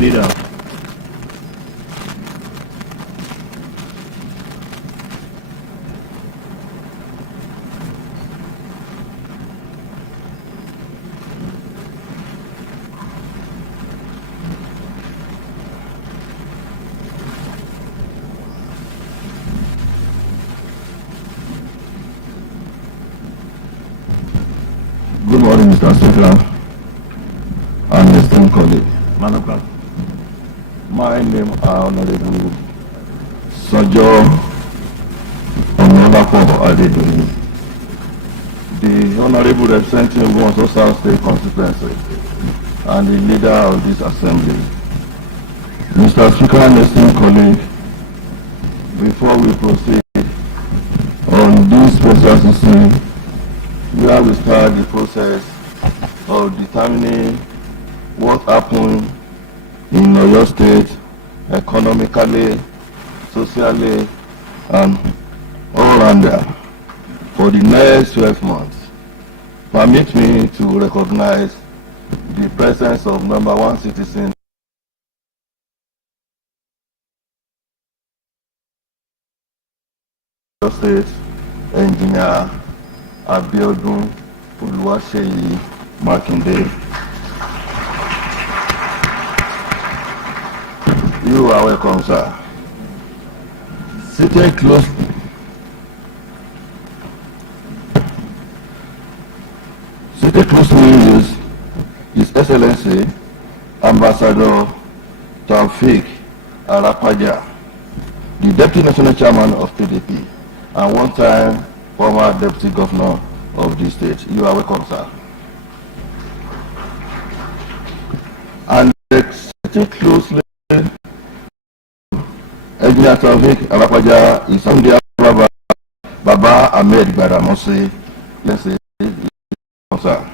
leader. Good morning, Mr. Speaker and esteemed colleague. Madam, my name is Honorable Sojo Onolapo Adedoyin, the Honorable representing Ogun South State constituency and the leader of this assembly. Mr. Speaker and esteemed colleague, before we proceed on this special where we start the process of determining what happened in Oyo State economically, socially, and all around there for the next 12 months. Permit me to recognize the presence of number one citizen of Oyo State, Engineer Abiodun Seyi Makinde. You are welcome, sir. Seated close. Seated close to me is His Excellency Ambassador Taufik Arapaja, the Deputy National Chairman of PDP and one-time former Deputy Governor of the state. You are welcome, sir. And sitting closely, Engineer Taufik Arapaja is on the Baba Ahmed Badamosi, let's say, sir.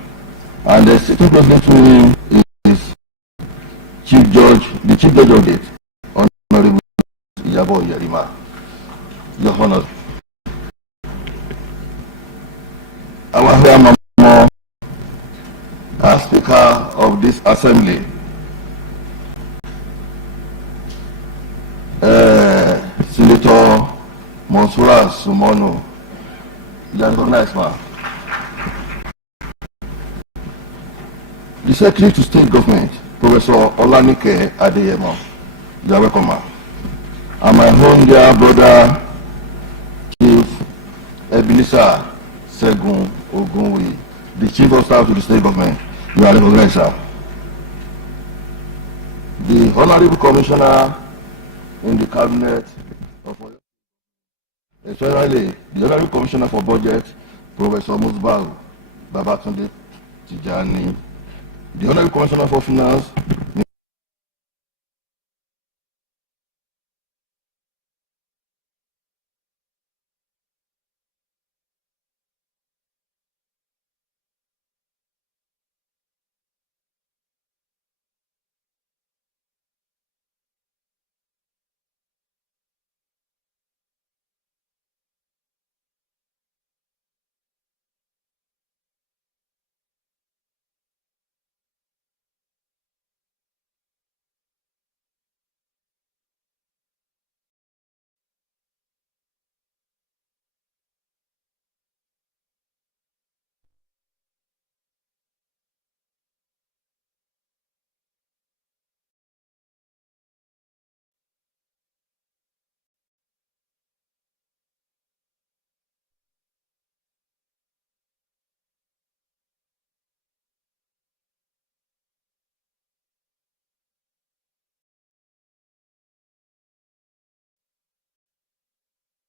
And sitting closely to him is Chief Judge, the Chief Judge of it, Honorable Iyabo Yerima. Your Honor. Our dear Mama, as Speaker of this Assembly, Senator Monsura Sumono, you are recognized, ma'am. The Secretary to State Government, Professor Olanike Adeyemo, you are welcome, ma'am. And my own dear brother, Chief Ebenezer Segun Ogunwi, the Chief of Staff to the State Government, you are recognized, sir. The Honorable Commissioner in the Cabinet of Oyo, especially the Honorable Commissioner for Budget, Professor Musbau Babatunde Tijani, the Honorable Commissioner for Finance,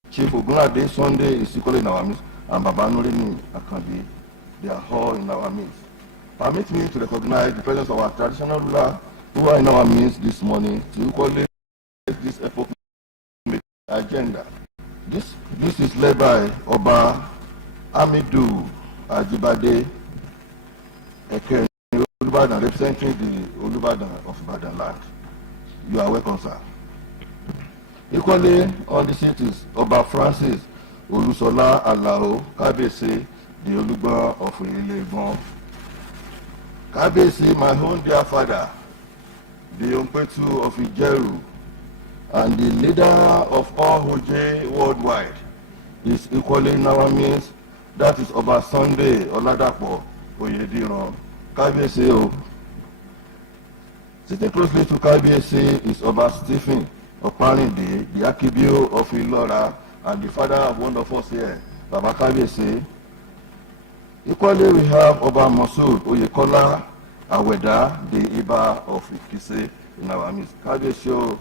Chief Ogunlade Sunday is equally in our midst, and Baba Nurini Akande, they are all in our midst. Permit me to recognize the presence of our traditional ruler who are in our midst this morning to equally this epoch agenda. This is led by Oba Amidu Ajibade Ekeri Olubadan, representing the Olubadan of Ibadan land. You are welcome, sir. Equally on the seat is Oba Francis Olusola Alao Kabese, the Olugba of Ilegbon. Kabese, my own dear father, the Ompetu of Ijeru, and the leader of all Hoje worldwide is equally in our midst. That is Oba Sunday Oladapo Oyediran. Kábíyèsí o. Sitting closely to Kábíyèsí is Oba Stephen Oparinde, the Akibio of Ilora and the father of one of us here, Baba Kábíyèsí. Equally, we have Oba Masud Oyekola Aweda, the Iba of Ikise in our midst. Kábíyèsí o.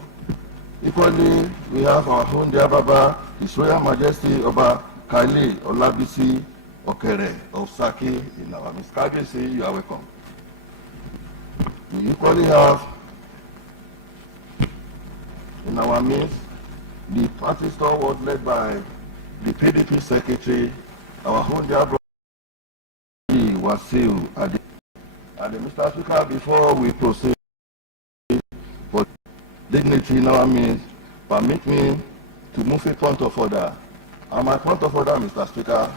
Equally, we have our own dear Baba, His Royal Majesty Oba Kale Olabisi Okere of Saki in our midst. Kábíyèsí, you are welcome. We equally have in our midst the party stalwart led by the PDP secretary, our own dear brother Wasiu Ade. And Mr. Speaker, before we proceed for dignity in our midst, permit me to move a point of order. And my point of order, Mr. Speaker,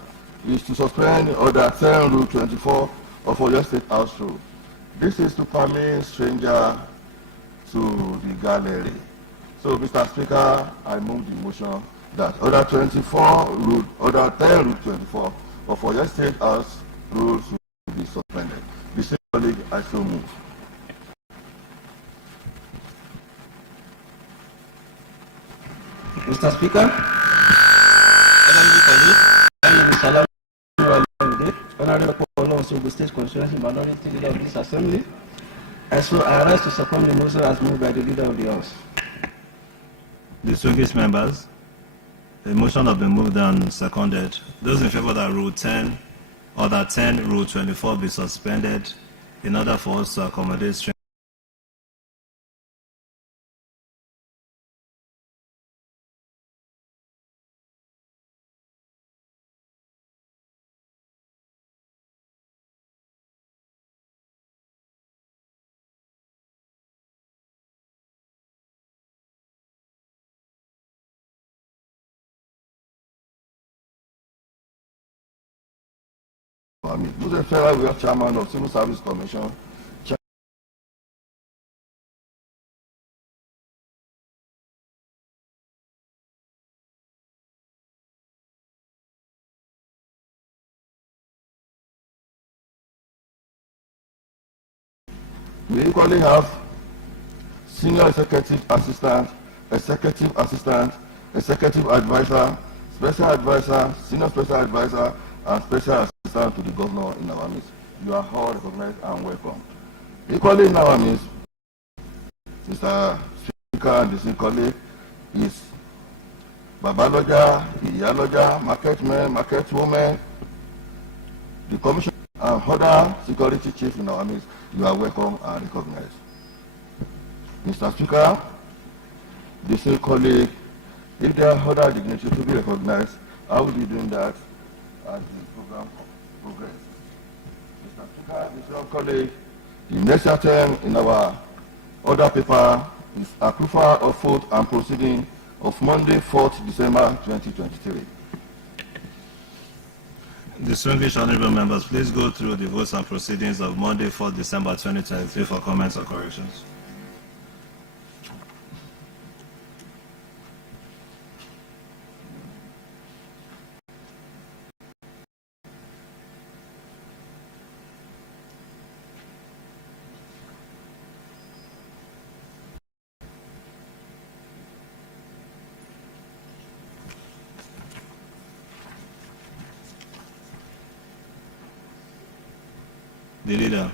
is to suspend Order 10 Rule 24 of Oyo State House Rule. This is to permit stranger to the gallery. So, Mr. Speaker, I move the motion that Order 24 Rule, Order 10 Rule 24 of Oyo State House rules will be suspended. The same colleague, I so move. Mr. Speaker, Honorable Ogun State Constituency Minority Leader of this Assembly, and so I rise to second the motion as moved by the Leader of the House. Distinguished members, the motion has been moved and seconded. Those in favor that Rule 10, Order 10, Rule 24 be suspended in order for us to accommodate Who's the federal chairman of Civil Service Commission? We equally have senior executive assistant, executive assistant, executive advisor, special advisor, senior special advisor, and special assistant to the governor in our midst. You are all recognized and welcome. Equally in our midst, Mr. Speaker and the colleague is Babaloja, Iyaloja, marketmen, marketwomen, the commission and other security chiefs in our midst. You are welcome and recognized. Mr. Speaker, the colleague, if there are other dignitaries to be recognized, I will be doing that as the program progresses. Mr. Speaker, this colleague, the next item in our order paper is approval of vote and proceeding of Monday, 4th December 2023. Distinguished honorable members, please go through the votes and proceedings of Monday, 4th December 2023 for comments or corrections. The leader.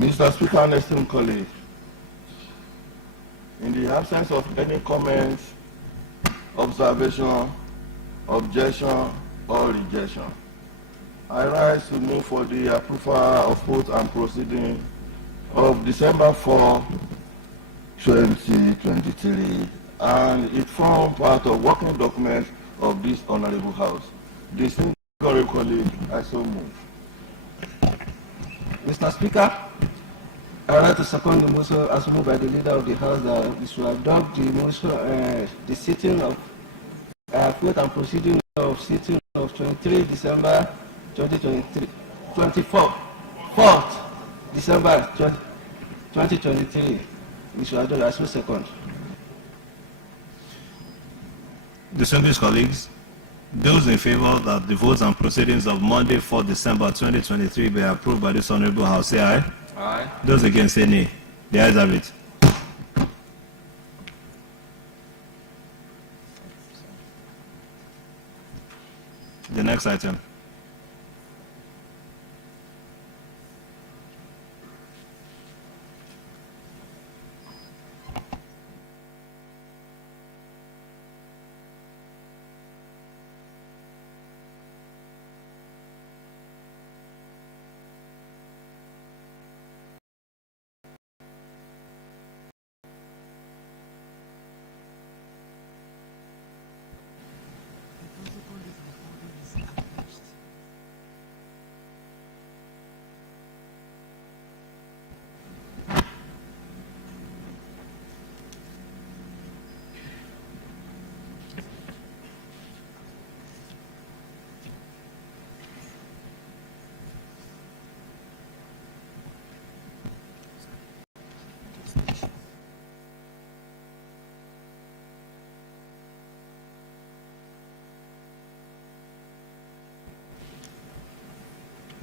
Mr. Speaker and esteemed colleagues, in the absence of any comments, observation, objection, or rejection, I rise to move for the approval of vote and proceeding of December 4, 2023, and it forms part of working documents of this honorable house. Distinguished colleague, I so move. Mr. Speaker, I would like to second the motion as moved by the leader of the House that we should adopt the motion, the sitting of vote and proceeding of sitting of 23 December 2023, 4th December 2023. We should adopt as well second. Distinguished colleagues, those in favor that the votes and proceedings of Monday, 4th December 2023 be approved by this Honorable House, say aye. Aye. Those against, say nay. The ayes have it. The next item.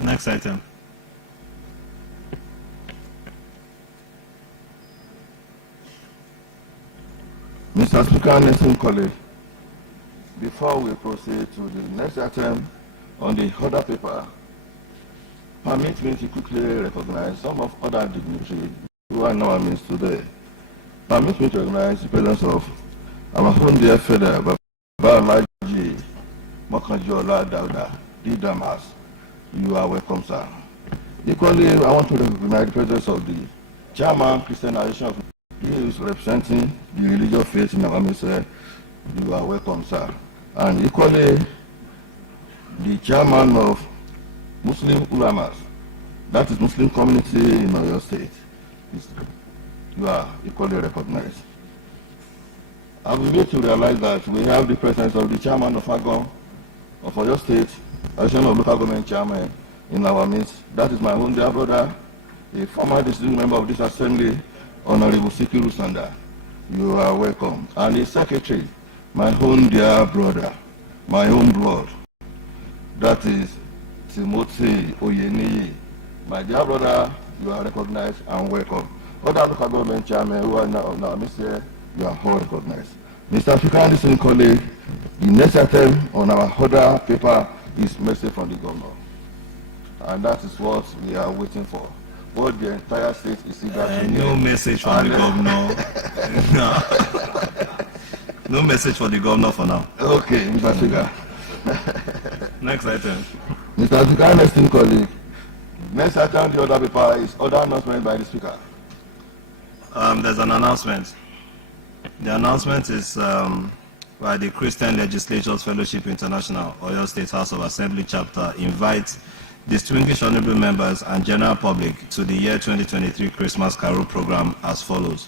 Next item. Mr. Speaker, listening colleague, before we proceed to the next item on the order paper, permit me to quickly recognize some of other dignitaries who are in our midst today. Permit me to recognize the presence of our own dear father, Baba Alaji Mokanjola Dauda, D. Damas. You are welcome, sir. Equally, I want to recognize the presence of the Chairman, Christian Association of he is representing the religious faith in our midst. You are welcome, sir. And equally, the Chairman of Muslim Ulamas, that is Muslim community in Oyo State. You are equally recognized. I will need to realize that we have the presence of the Chairman of Agom of Oyo State, Association of Local Government Chairman in our midst. That is my own dear brother, a former distinguished member of this assembly, Honorable Sikiru Sanda. You are welcome. And the secretary, my own dear brother, my own blood, that is Timothy Oyeniyi. My dear brother, you are recognized and welcome. Other local government chairmen who are now here, you are all recognized. Mr. Speaker, listening colleague, the next item on our order paper is message from the governor. And that is what we are waiting for. What the entire state is eager to hear. No message from the governor. No message for the governor for now. Okay, Mr. Speaker. Next item. Mr. Speaker, listening colleague, next item on the order paper is order announcement by the Speaker. There's an announcement. The announcement is by the Christian Legislators Fellowship International, Oyo State House of Assembly Chapter, invites distinguished honorable members and general public to the year 2023 Christmas Carol program as follows.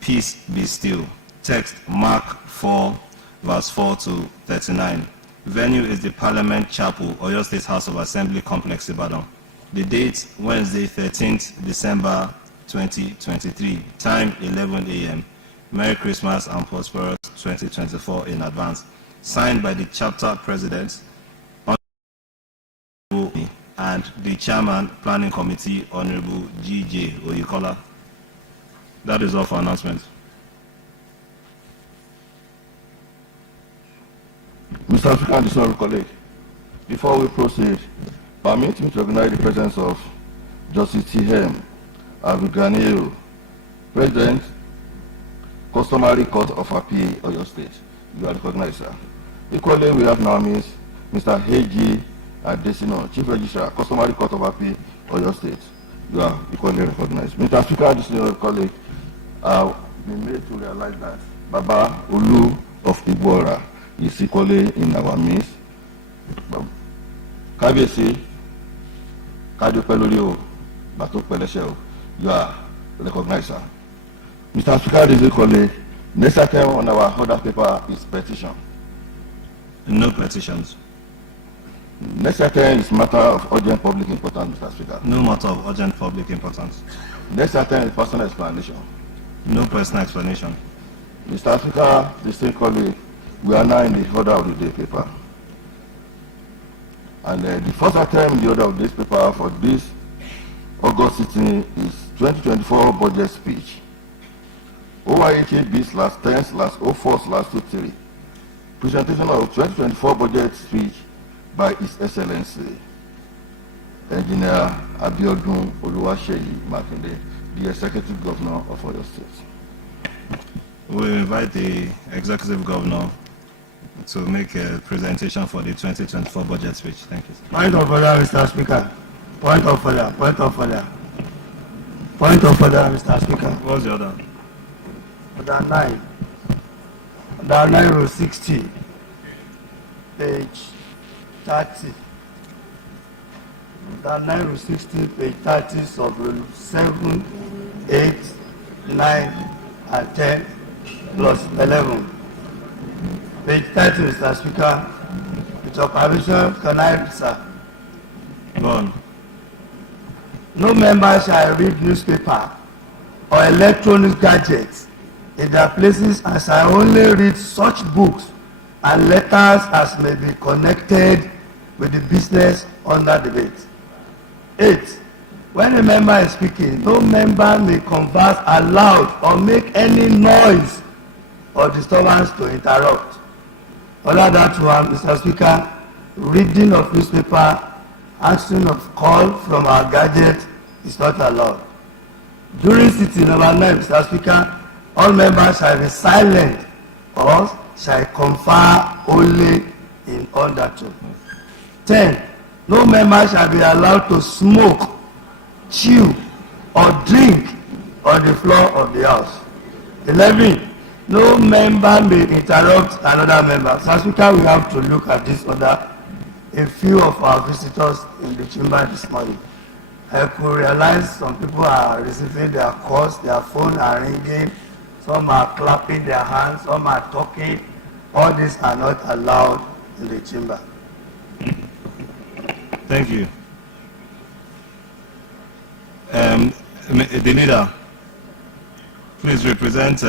Peace be still. Text Mark 4, verse 4 to 39. Venue is the Parliament Chapel, Oyo State House of Assembly Complex, Ibadan. The date, Wednesday, 13th December 2023. Time, 11 a.m. Merry Christmas and prosperous 2024 in advance. Signed by the chapter president and the chairman, planning committee, Honorable G.J. Oyikola. That is all for announcements. Mr. Speaker and dishonorable colleague, before we proceed, permit me to recognize the presence of Justice T.M. Abiganiru, President, Customary Court of Appeal, Oyo State. You are recognized, sir. Equally, we have now Mr. Heji Adesina, Chief Registrar, Customary Court of Appeal, Oyo State. You are equally recognized. Mr. Speaker and dishonorable colleague, we made to realize that Baba Olu of Igbora is equally in our midst. Kábíyèsí, Kájọpẹ́ lórí o, Bàtó pẹ̀lẹ́ṣẹ̀ o. You are recognized, sir. Mr. Speaker, this is colleague. Next item on our order paper is petition. No petitions. Next item is matter of urgent public importance, Mr. Speaker. No matter of urgent public importance. Next item is personal explanation. No personal explanation. Mr. Speaker, distinct colleague, we are now in the order of the day paper. And the first item in the order of this paper for this August sitting is 2024 budget speech. OYHB/10/04/23. Presentation of 2024 budget speech by His Excellency Engineer Abiodun Seyi Makinde, the Executive Governor of Oyo State. We invite the Executive Governor to make a presentation for the 2024 budget speech. Thank you. Point of order, Mr. Speaker. Point of order. Point of order. Point of order, Mr. Speaker. What's the order? Order 9. Order 9 row 60. Page 30. Order 9 row 60, page 30, sub rule 7, 8, 9, and 10, plus 11. Page 30, Mr. Speaker. With your permission, can I read, sir? Go on. No member shall read newspaper or electronic gadgets in their places, and shall only read such books and letters as may be connected with the business under debate. 8. When a member is speaking, no member may converse aloud or make any noise or disturbance to interrupt. Under that one, Mr. Speaker, reading of newspaper, answering of call from our gadget is not allowed. During sitting number 9, Mr. Speaker, all members shall be silent or shall confer only in undertone. 10. No member shall be allowed to smoke, chew, or drink on the floor of the house. 11. No member may interrupt another member. Mr. Speaker, we have to look at this order. A few of our visitors in the chamber this morning, I could realize some people are receiving their calls, their phone are ringing, some are clapping their hands, some are talking. All these are not allowed in the chamber. Thank you. The leader, please represent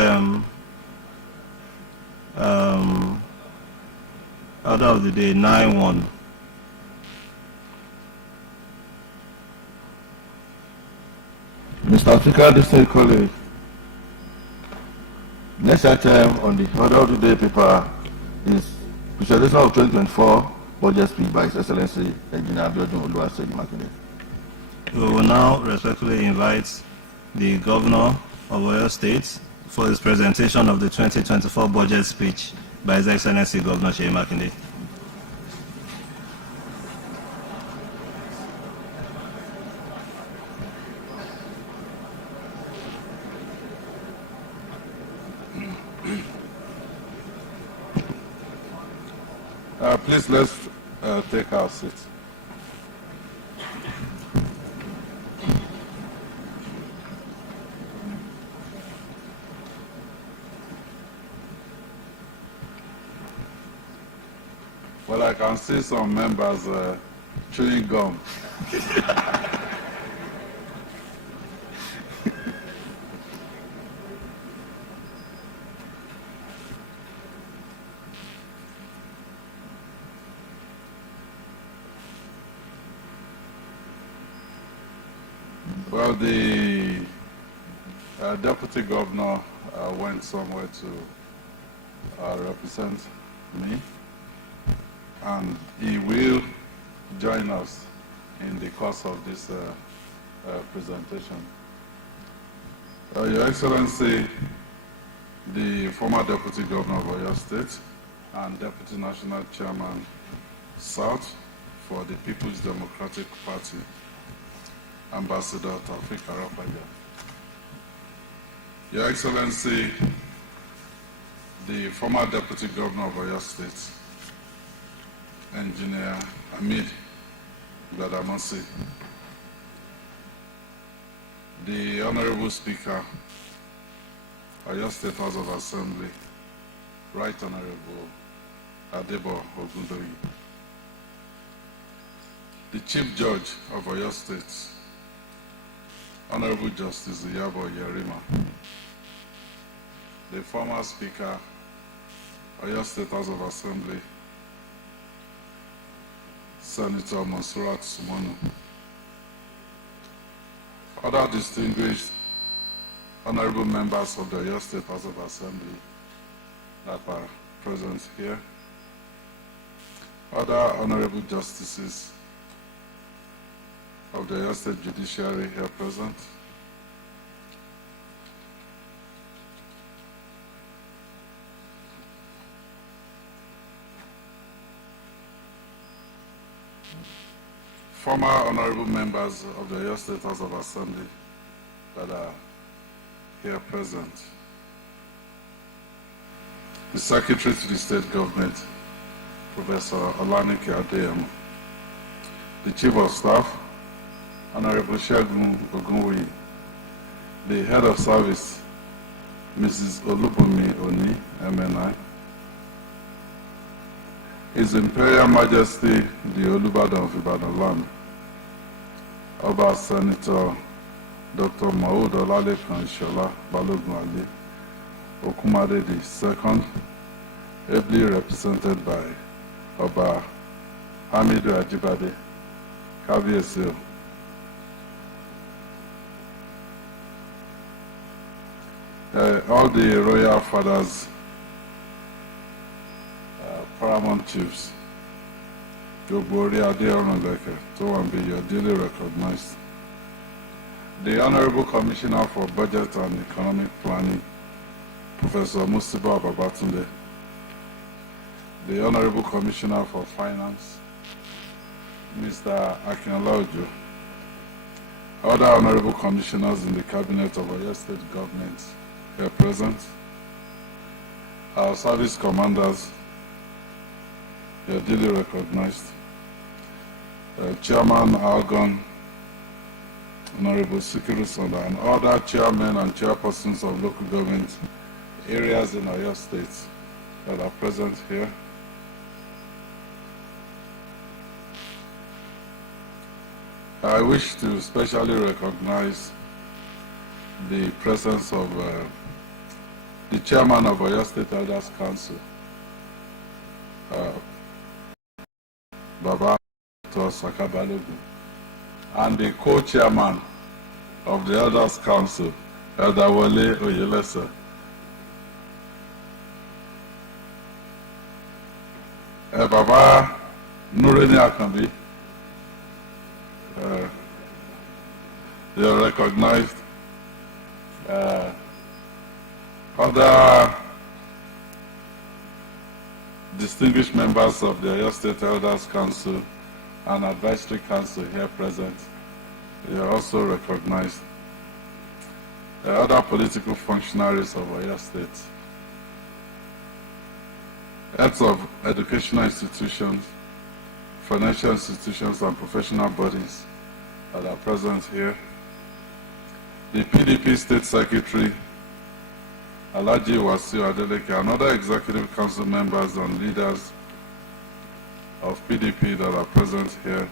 order of the day 9-1. Mr. Speaker, distinct colleague. Next item on the order of the day paper is presentation of 2024 budget speech by His Excellency Engineer Abiodun Seyi Makinde. We will now respectfully invite the Governor of Oyo State for his presentation of the 2024 budget speech by His Excellency Governor Seyi Makinde. Please let's take our seats. Well, I can see some members chewing gum. Well, the Deputy Governor went somewhere to represent me, and he will join us in the course of this presentation. Your Excellency, the former Deputy Governor of Oyo State and Deputy National Chairman South for the People's Democratic Party, Ambassador Taufik Arafaja. Your Excellency, the former Deputy Governor of Oyo State, Engineer Hamid Gbadamosi. The Honorable Speaker, Oyo State House of Assembly, Right Honorable Adebo Ogundoyi, the Chief Judge of Oyo State, Honorable Justice Iyabo Yerima, the former Speaker, Oyo State House of Assembly, Senator Monsurat Sumonu, other distinguished honorable members of the Oyo State House of Assembly that are present here, other honorable justices of the Oyo State Judiciary here present, former honorable members of the Oyo State House of Assembly that are here present, the Secretary to the State Government, Professor Olanike Adeyemo, the Chief of Staff, Honorable Segun Ogunwuyi, the Head of Service, Mrs. Olubunmi Oni, MNI, His Imperial Majesty the Olubadan of Ibadan Land, Oba Senator Dr. Maud Olalekan Ishola Balogun Ali Okumade II, ably represented by Oba Hamidu Ajibade, Kabiyesi. All the royal fathers, paramount chiefs, Jogbori Adeorunleke, Towanbi, you're duly recognized. The Honorable Commissioner for Budget and Economic Planning, Professor Musiba Babatunde, the Honorable Commissioner for Finance, Mr. Akinola Ojo, other Honorable Commissioners in the Cabinet of Oyo State Government here present, our service commanders, you're duly recognized, Chairman Algon, Honorable Sikiru Sonda, and other chairmen and chairpersons of local government areas in Oyo State that are present here. I wish to specially recognize the presence of the chairman of Oyo State Elders Council, Baba Saka Balogun, and the co-chairman of the Elders Council, Elder Wole Oyelese. Baba Nureni Akambi, they are recognized. Other distinguished members of the Oyo State Elders Council and Advisory Council here present, they are also recognized. Other political functionaries of Oyo State, heads of educational institutions, financial institutions and professional bodies that are present here, the PDP State Secretary, Alhaji Wasiu Adeleke, and other Executive Council members and leaders of PDP that are present here,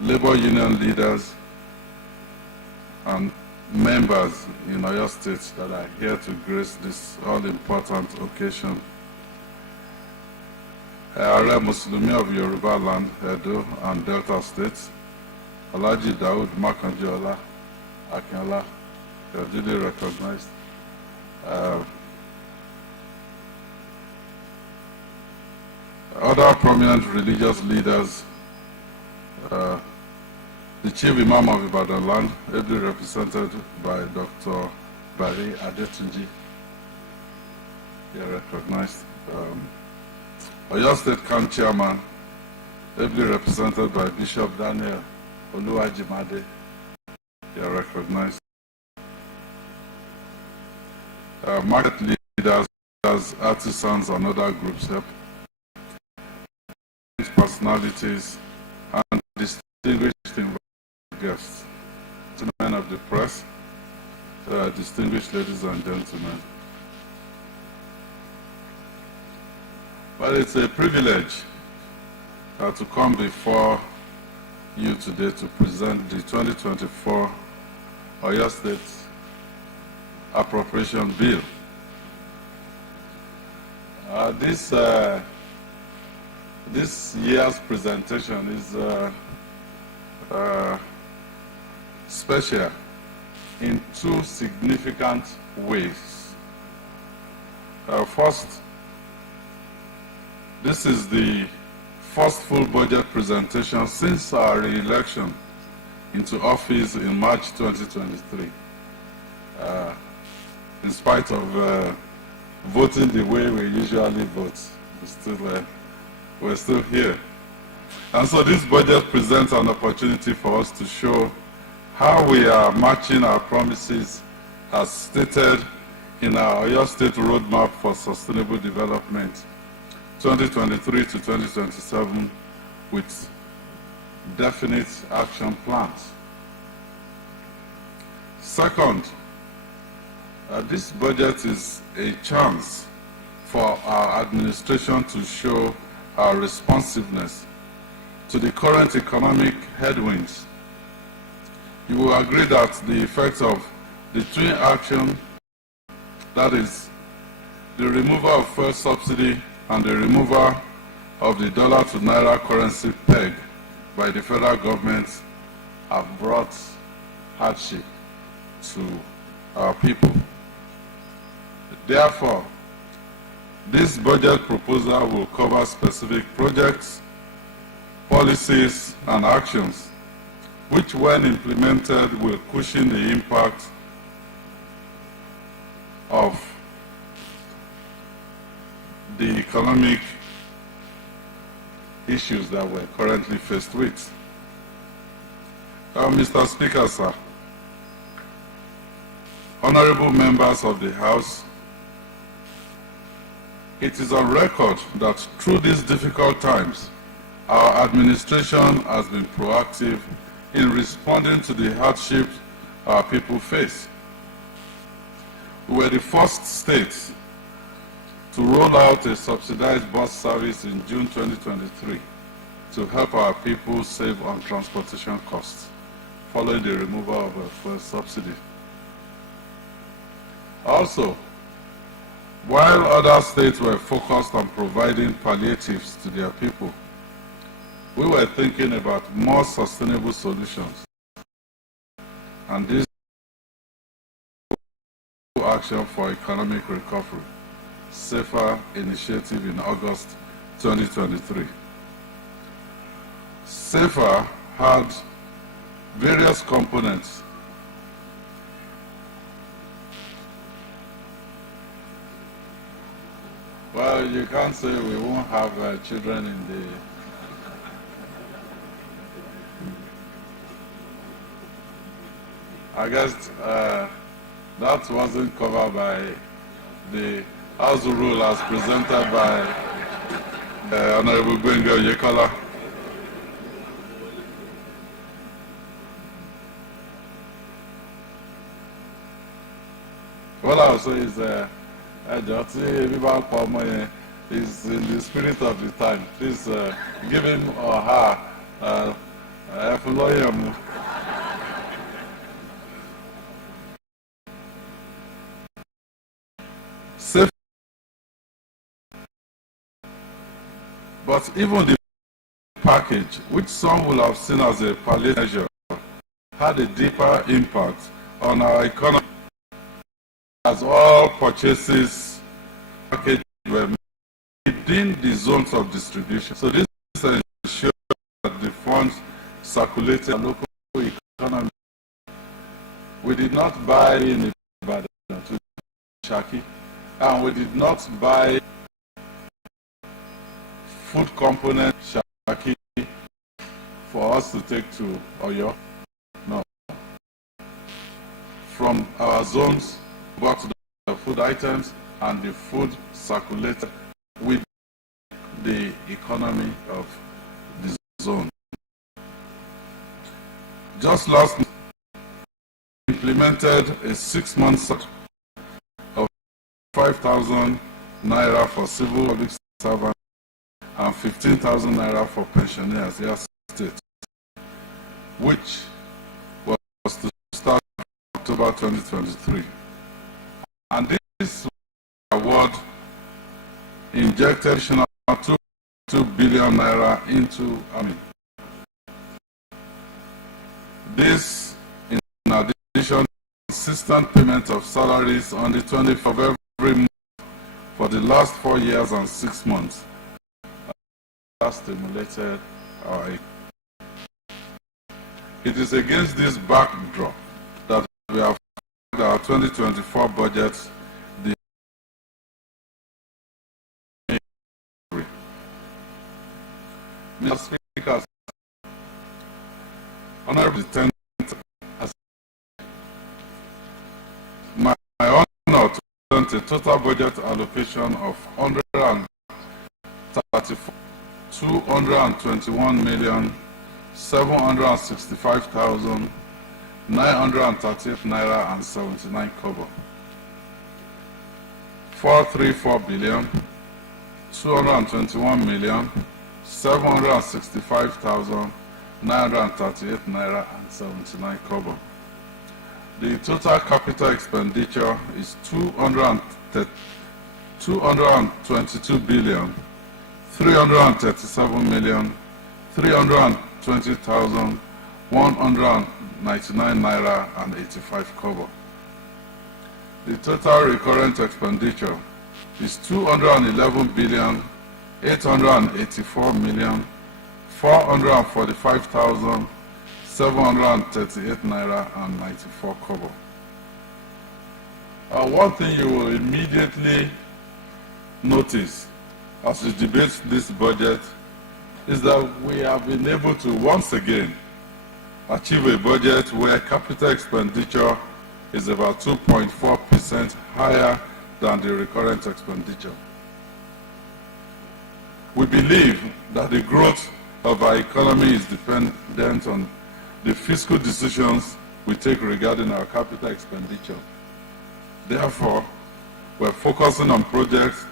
labor union leaders and members in Oyo State that are here to grace this all-important occasion. Ààrẹ Mùsùlùmí of Yoruba Land, Edo and Delta States, Alhaji Daud Makanjiola Akinola, they are duly recognized. Other prominent religious leaders, the Chief Imam of Ibadan Land, ably represented by Dr. Bari Adetunji, they are recognized. Oyo State Camp Chairman, ably represented by Bishop Daniel Oluwajimade, they are recognized. Market leaders, artisans and other groups, personalities and distinguished guests, gentlemen of the press, distinguished ladies and gentlemen. Well, it's a privilege to come before you today to present the 2024 Oyo State Appropriation Bill. This year's presentation is special in two significant ways. First, this is the first full budget presentation since our re-election into office in March 2023. In spite of voting the way we usually vote, we're still here. And so this budget presents an opportunity for us to show how we are matching our promises as stated in our Oyo State Roadmap for Sustainable Development 2023 to 2027 with definite action plans. Second, this budget is a chance for our administration to show our responsiveness to the current economic headwinds. You will agree that the effects of the twin action, that is, the removal of fuel subsidy and the removal of the dollar to naira currency peg by the federal government, have brought hardship to our people. Therefore, this budget proposal will cover specific projects, policies, and actions which, when implemented, will cushion the impact of the economic issues that we're currently faced with. Mr. Speaker, sir, honorable members of the House, it is on record that through these difficult times, our administration has been proactive in responding to the hardships our people face. We were the first state to roll out a subsidized bus service in June 2023 to help our people save on transportation costs following the removal of a fuel subsidy. Also, while other states were focused on providing palliatives to their people, we were thinking about more sustainable solutions. And this action for economic recovery, SAFER initiative in August 2023. SAFER had various components. Well, you can't say we won't have children in the... I guess that wasn't covered by the House rule as presented by Honorable Gbenga Oyèkọ́lá. What I will say is is in the spirit of the time. Please give him or her a safe. But even the package, which some will have seen as a palliative measure, had a deeper impact on our economy, as all purchases package were made within the zones of distribution. So this ensures that the funds circulated in the local economy. We did not buy in Ibadan to Shaki, and we did not buy food component Shaki for us to take to Oyo. No. From our zones, bought the food items, and the food circulated with the economy of the zone. Just last month, implemented a 6-month cycle of 5,000 naira for civil public servants and 15,000 naira for pensioners in state, which was to start in October 2023. And this award injected additional 2 billion naira into army. This, in addition to consistent payment of salaries on the 20th of every month for the last 4 years and 6 months, has stimulated our economy. It is against this backdrop that we have our 2024 budget. Mr. Speaker, Honorable Tenant, my honor to present a total budget allocation of 234,765,938 naira and 79 kobo. 434,221,765,938 naira and 79 kobo. The total capital expenditure is 222,337,320,199 naira and 85 kobo. The total recurrent expenditure is 211,884,445,738 naira and 94 kobo. One thing you will immediately notice as we debate this budget is that we have been able to once again achieve a budget where capital expenditure is about 2.4% higher than the recurrent expenditure. We believe that the growth of our economy is dependent on the fiscal decisions we take regarding our capital expenditure. Therefore, we're focusing on projects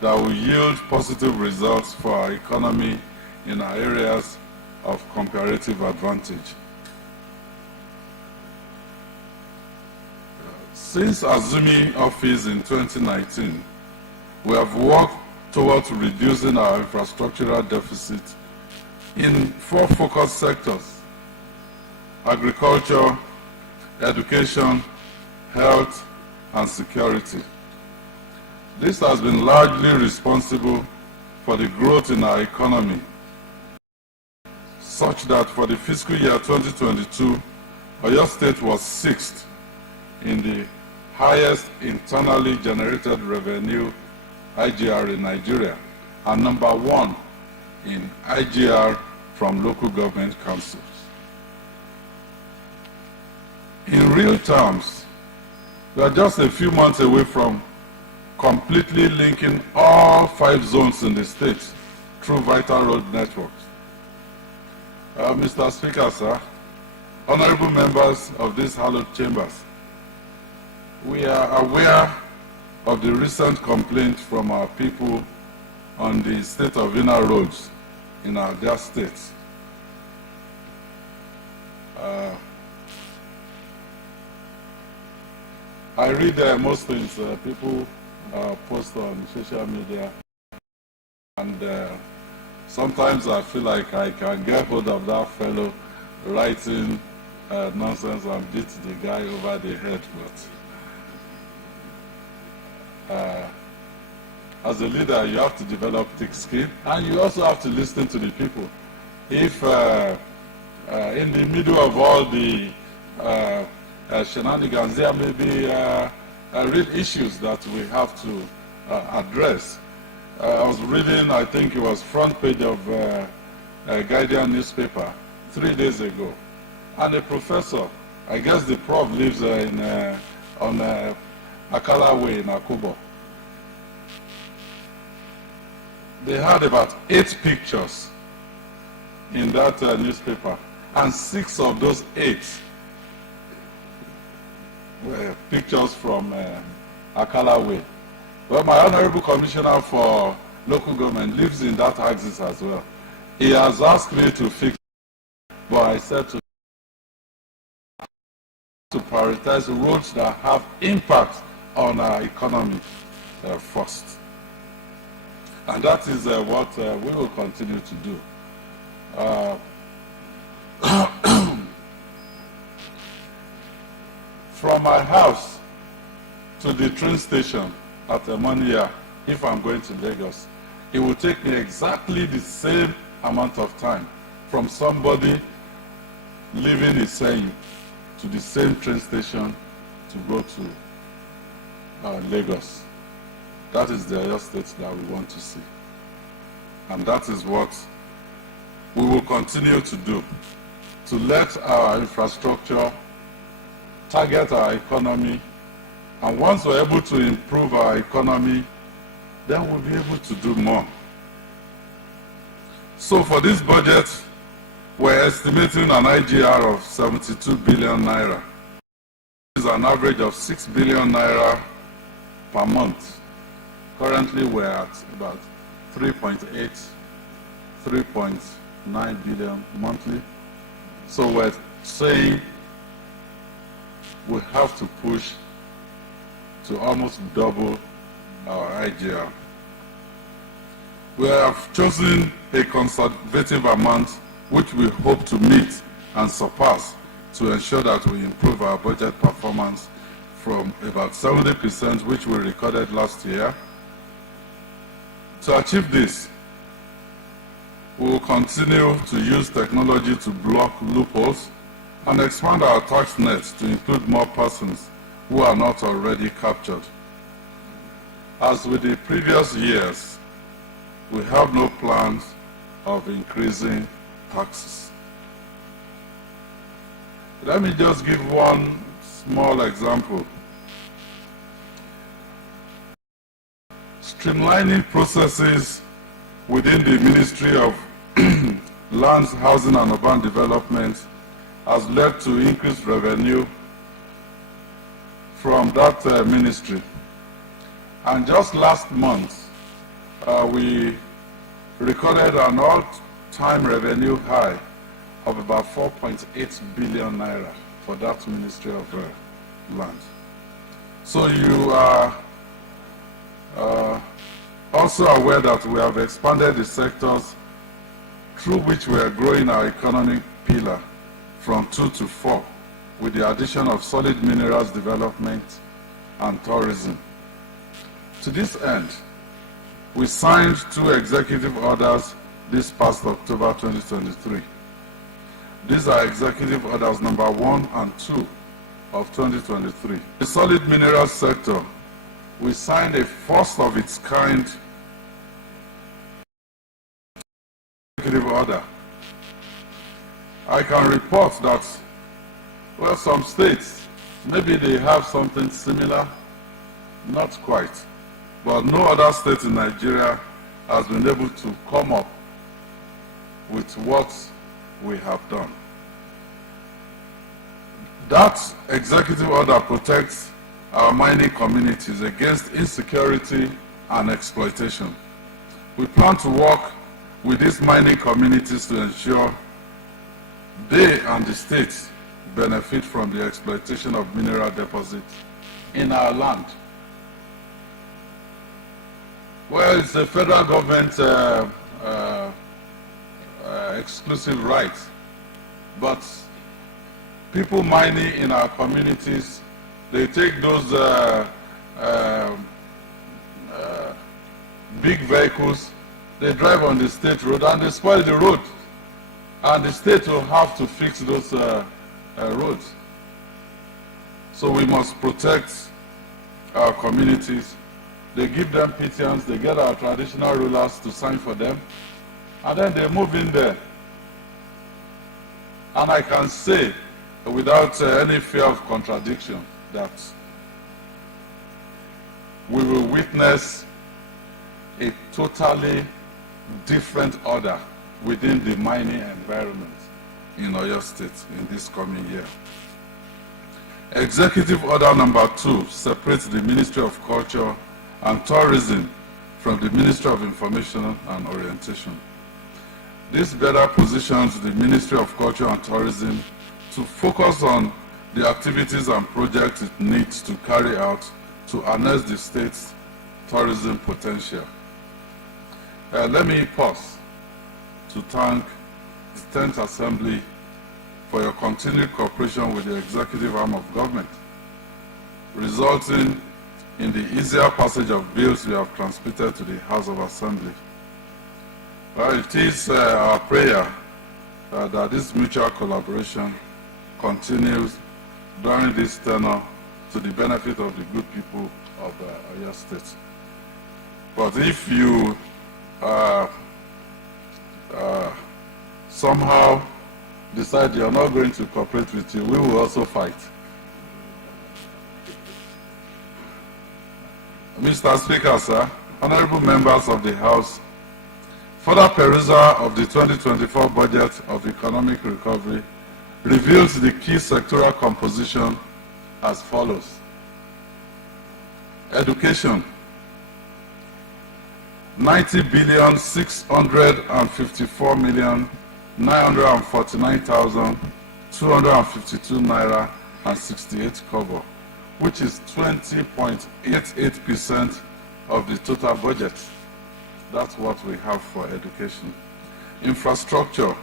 that will yield positive results for our economy in our areas of comparative advantage. Since assuming office in 2019, we have worked towards reducing our infrastructural deficit in 4 focus sectors: agriculture, education, health, and security. This has been largely responsible for the growth in our economy, such that for the fiscal year 2022, Oyo State was 6th in the highest internally generated revenue IGR in Nigeria and number 1 in IGR from local government councils. In real terms, we are just a few months away from completely linking all 5 zones in the state through vital road networks. Mr. Speaker, sir, honorable members of these hallowed chambers, we are aware of the recent complaint from our people on the state of inner roads in our dear states. I read most things people post on social media, and sometimes I feel like I can get hold of that fellow writing nonsense and beat the guy over the head. But as a leader, you have to develop thick skin, and you also have to listen to the people. If in the middle of all the shenanigans, there may be real issues that we have to address. I was reading, I think it was front page of Guardian newspaper 3 days ago, and a professor, I guess the prof lives on Akala Way in Akubo. They had about 8 pictures in that newspaper, and 6 of those 8 pictures from Akala Way. Well, my Honorable Commissioner for Local Government lives in that axis as well. He has asked me to fix it, but I said to prioritize roads that have impact on our economy first. And that is what we will continue to do. From my house to the train station at Emonia, if I'm going to Lagos, it will take me exactly the same amount of time from somebody living in Seyi to the same train station to go to Lagos. That is the Oyo State that we want to see. And that is what we will continue to do, to let our infrastructure target our economy. And once we're able to improve our economy, then we'll be able to do more. So for this budget, we're estimating an IGR of 72 billion naira. This is an average of 6 billion naira per month. Currently, we're at about 3.8, 3.9 billion monthly. So we're saying we have to push to almost double our IGR. We have chosen a conservative amount which we hope to meet and surpass to ensure that we improve our budget performance from about 70%, which we recorded last year. To achieve this, we will continue to use technology to block loopholes and expand our tax nets to include more persons who are not already captured. As with the previous years, we have no plans of increasing taxes. Let me just give one small example. Streamlining processes within the Ministry of Lands, Housing and Urban Development has led to increased revenue from that ministry. And just last month, we recorded an all-time revenue high of about 4.8 billion naira for that Ministry of Land. So you are also aware that we have expanded the sectors through which we are growing our economic pillar from 2 to 4, with the addition of solid minerals development and tourism. To this end, we signed 2 executive orders this past October 2023. These are executive orders number 1 and 2 of 2023. The solid minerals sector, we signed a first of its kind executive order. I can report that, well, some states, maybe they have something similar, not quite, but no other state in Nigeria has been able to come up with what we have done. That executive order protects our mining communities against insecurity and exploitation. We plan to work with these mining communities to ensure they and the states benefit from the exploitation of mineral deposits in our land. Well, it's a federal government exclusive right, but people mining in our communities, they take those big vehicles, they drive on the state road and they spoil the road, and the state will have to fix those roads. So we must protect our communities. They give them petitions, they get our traditional rulers to sign for them, and then they move in there. And I can say, without any fear of contradiction, that we will witness a totally different order within the mining environment in Oyo State in this coming year. Executive Order Number 2 separates the Ministry of Culture and Tourism from the Ministry of Information and Orientation. This better positions the Ministry of Culture and Tourism to focus on the activities and projects it needs to carry out to harness the state's tourism potential. Let me pause to thank the 10th Assembly for your continued cooperation with the executive arm of government, resulting in the easier passage of bills we have transmitted to the House of Assembly. Well, it is our prayer that this mutual collaboration continues during this tenure to the benefit of the good people of Oyo State. But if you somehow decide you're not going to cooperate with you, we will also fight. Mr. Speaker, sir, honorable members of the House, further perusal of the 2024 budget of economic recovery reveals the key sectoral composition as follows. Education, 90,654,949,252 naira and 68 kobo, which is 20.88% of the total budget. That's what we have for education. Infrastructure,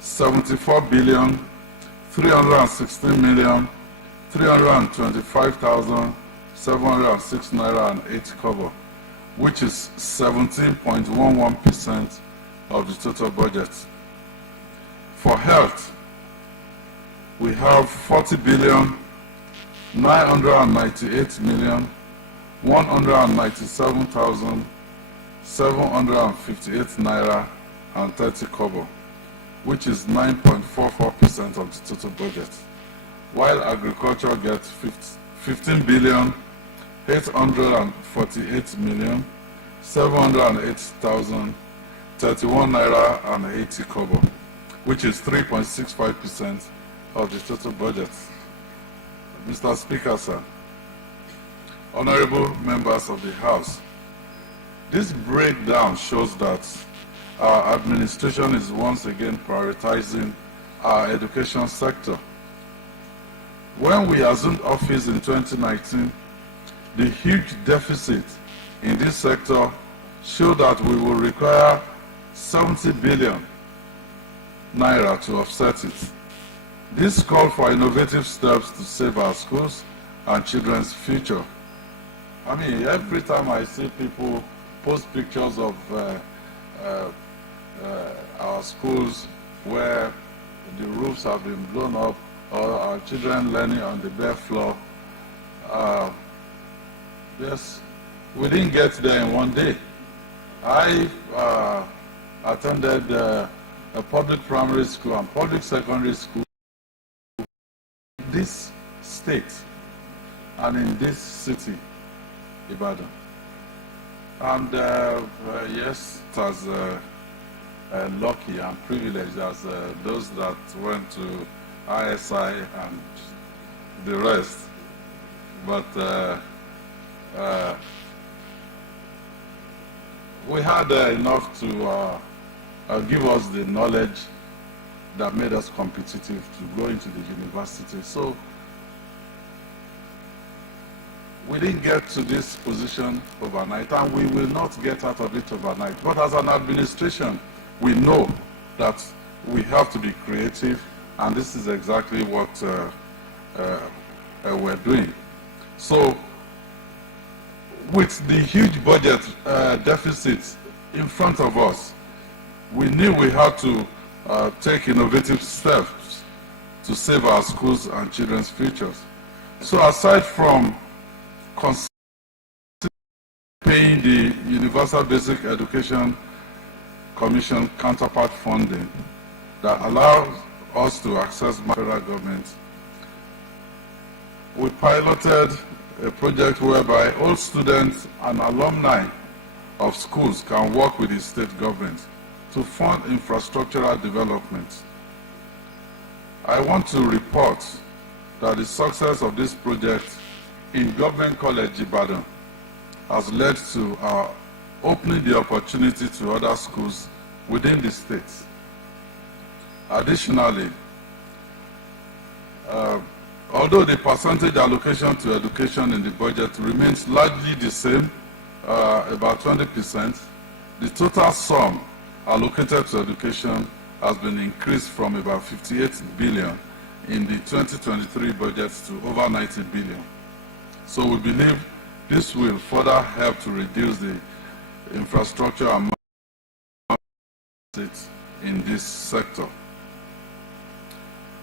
74,316,325,706 naira and 8 kobo, which is 17.11% of the total budget. For health, we have 40,998,197,758 naira and 30 kobo, which is 9.44% of the total budget, while agriculture gets 15,848,708,031 naira and 80 kobo, which is 3.65% of the total budget. Mr. Speaker, sir, honorable members of the House, this breakdown shows that our administration is once again prioritizing our education sector. When we assumed office in 2019, the huge deficit in this sector showed that we will require 70 billion naira to offset it. This called for innovative steps to save our schools and children's future. I mean, every time I see people post pictures of our schools where the roofs have been blown up, or our children learning on the bare floor, yes, we didn't get there in one day. I attended a public primary school and public secondary school in this state and in this city, Ibadan. And yes, it was lucky and privileged as those that went to ISI and the rest. But we had enough to give us the knowledge that made us competitive to go into the university. So we didn't get to this position overnight, and we will not get out of it overnight. But as an administration, we know that we have to be creative, and this is exactly what we're doing. So with the huge budget deficits in front of us, we knew we had to take innovative steps to save our schools and children's futures. So aside from paying the Universal Basic Education Commission counterpart funding that allows us to access federal government, we piloted a project whereby all students and alumni of schools can work with the state government to fund infrastructural development. I want to report that the success of this project in Government College Ibadan has led to our opening the opportunity to other schools within the state. Additionally, although the percentage allocation to education in the budget remains largely the same, about 20%, the total sum allocated to education has been increased from about 58 billion in the 2023 budget to over 90 billion. So we believe this will further help to reduce the infrastructure amount in this sector.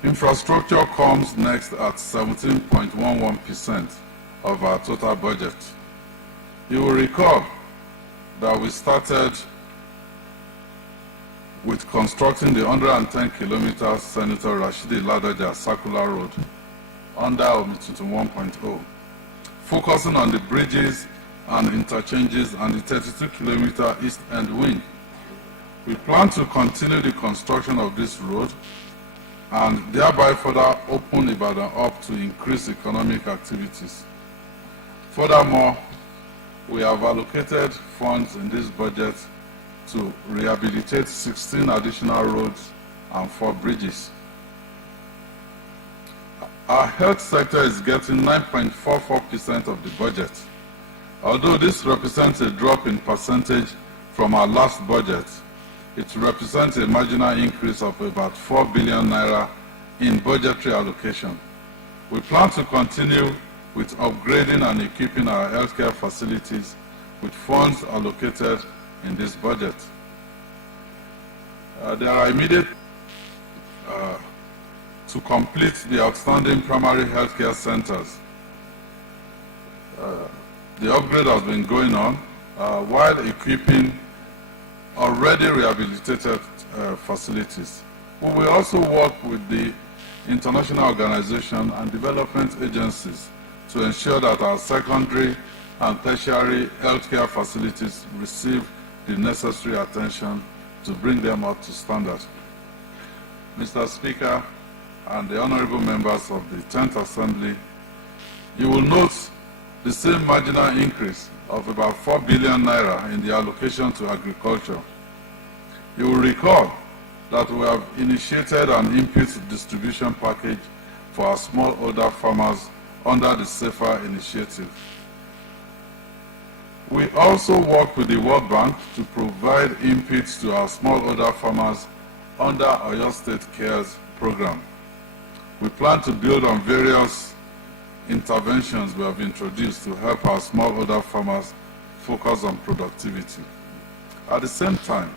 Infrastructure comes next at 17.11% of our total budget. You will recall that we started with constructing the 110 kilometers Senator Rashidi Ladoja Circular Road under Omitutu 1.0, focusing on the bridges and interchanges and the 32-kilometer East End Wing. We plan to continue the construction of this road and thereby further open Ibadan up to increase economic activities. Furthermore, we have allocated funds in this budget to rehabilitate 16 additional roads and 4 bridges. Our health sector is getting 9.44% of the budget. Although this represents a drop in percentage from our last budget, it represents a marginal increase of about 4 billion naira in budgetary allocation. We plan to continue with upgrading and equipping our healthcare facilities with funds allocated in this budget. There are immediate to complete the outstanding primary healthcare centers. The upgrade has been going on while equipping already rehabilitated facilities. We will also work with the international organization and development agencies to ensure that our secondary and tertiary healthcare facilities receive the necessary attention to bring them up to standard. Mr. Speaker and the honorable members of the 10th Assembly, you will note the same marginal increase of about 4 billion naira in the allocation to agriculture. You will recall that we have initiated an input distribution package for our smallholder farmers under the SAFER initiative. We also work with the World Bank to provide inputs to our smallholder farmers under Oyo State CARES program. We plan to build on various interventions we have introduced to help our smallholder farmers focus on productivity. At the same time,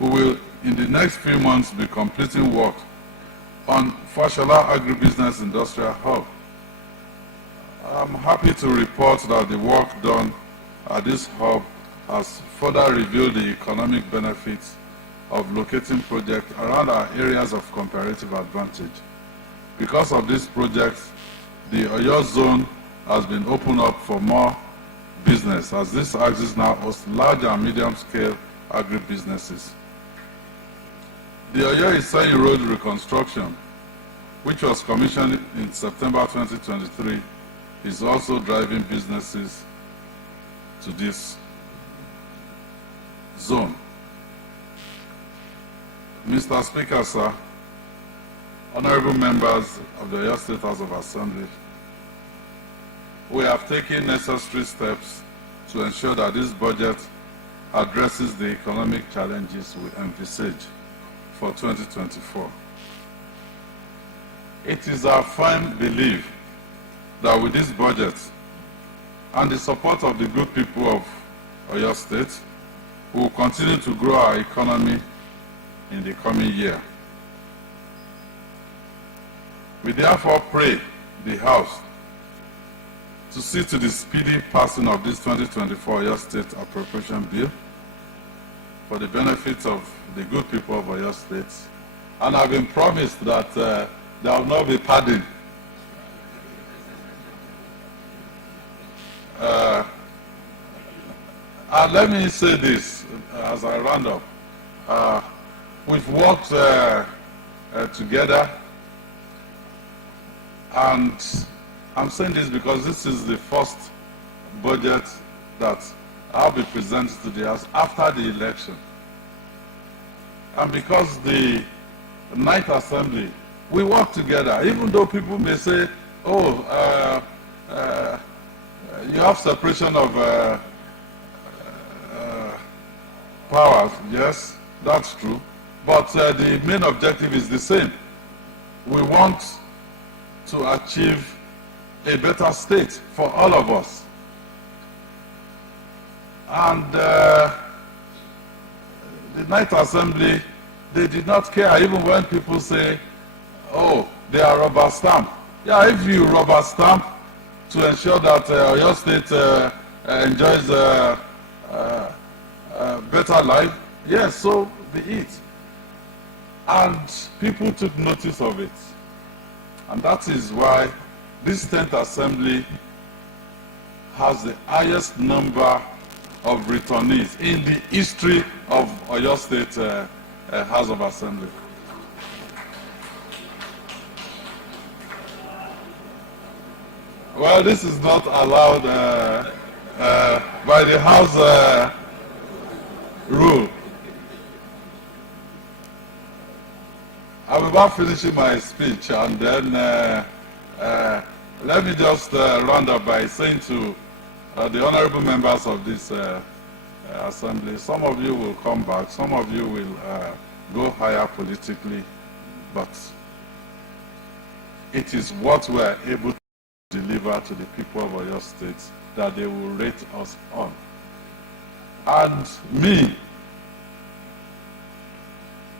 we will, in the next few months, be completing work on Fashola Agribusiness Industrial Hub. I'm happy to report that the work done at this hub has further revealed the economic benefits of locating projects around our areas of comparative advantage. Because of this project, the Oyo zone has been opened up for more business, as this axis now hosts large and medium-scale agribusinesses. The Oyo-Iseyin Road reconstruction, which was commissioned in September 2023, is also driving businesses to this zone. Mr. Speaker, sir, honorable members of the Oyo State House of Assembly, we have taken necessary steps to ensure that this budget addresses the economic challenges we envisage for 2024. It is our firm belief that with this budget and the support of the good people of Oyo State, we will continue to grow our economy in the coming year. We therefore pray the House to see to the speedy passing of this 2024 Oyo State Appropriation Bill for the benefit of the good people of Oyo State. And I've been promised that there will not be padding. And let me say this as I round up. We've worked together And I'm saying this because this is the first budget that I'll be presenting to the House after the election. And because the Ninth Assembly, we work together, even though people may say, oh, you have separation of powers. Yes, that's true. But the main objective is the same. We want to achieve a better state for all of us. And the Ninth Assembly, they did not care, even when people say, oh, they are rubber stamp. Yeah, if you rubber stamp to ensure that your state enjoys a better life, yes, so be it. And people took notice of it. And that is why this 10th Assembly has the highest number of returnees in the history of Oyo State House of Assembly. Well, this is not allowed by the House rule. I'm about finishing my speech, and then let me just round up by saying to the honorable members of this assembly, some of you will come back, some of you will go higher politically, but it is what we are able to deliver to the people of Oyo State that they will rate us on. And me,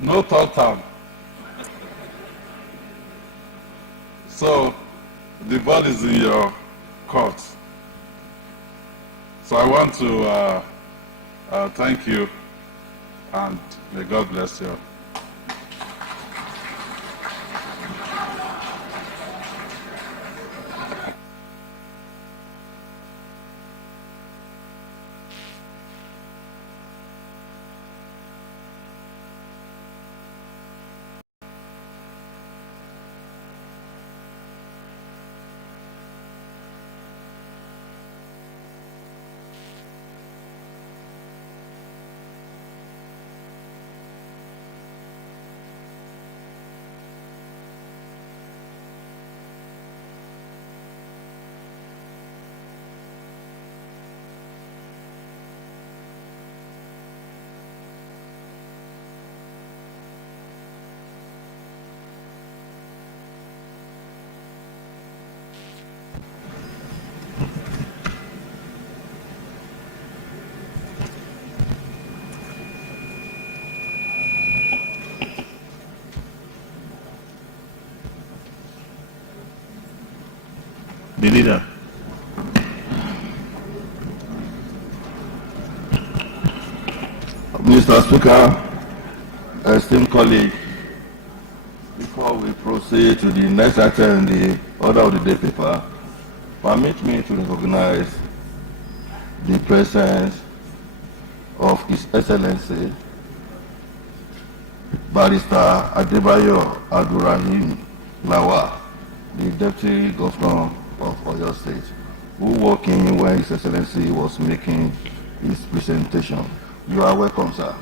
no third term. So the ball is in your court. So I want to thank you, and may God bless you. The leader. Mr. Speaker, esteemed colleague, before we proceed to the next item in the order of the day paper, permit me to recognize the presence of His Excellency Barrister Adebayo Abdurrahim Lawal, the Deputy Governor of Oyo State, who walked in when His Excellency was making his presentation. You are welcome, sir.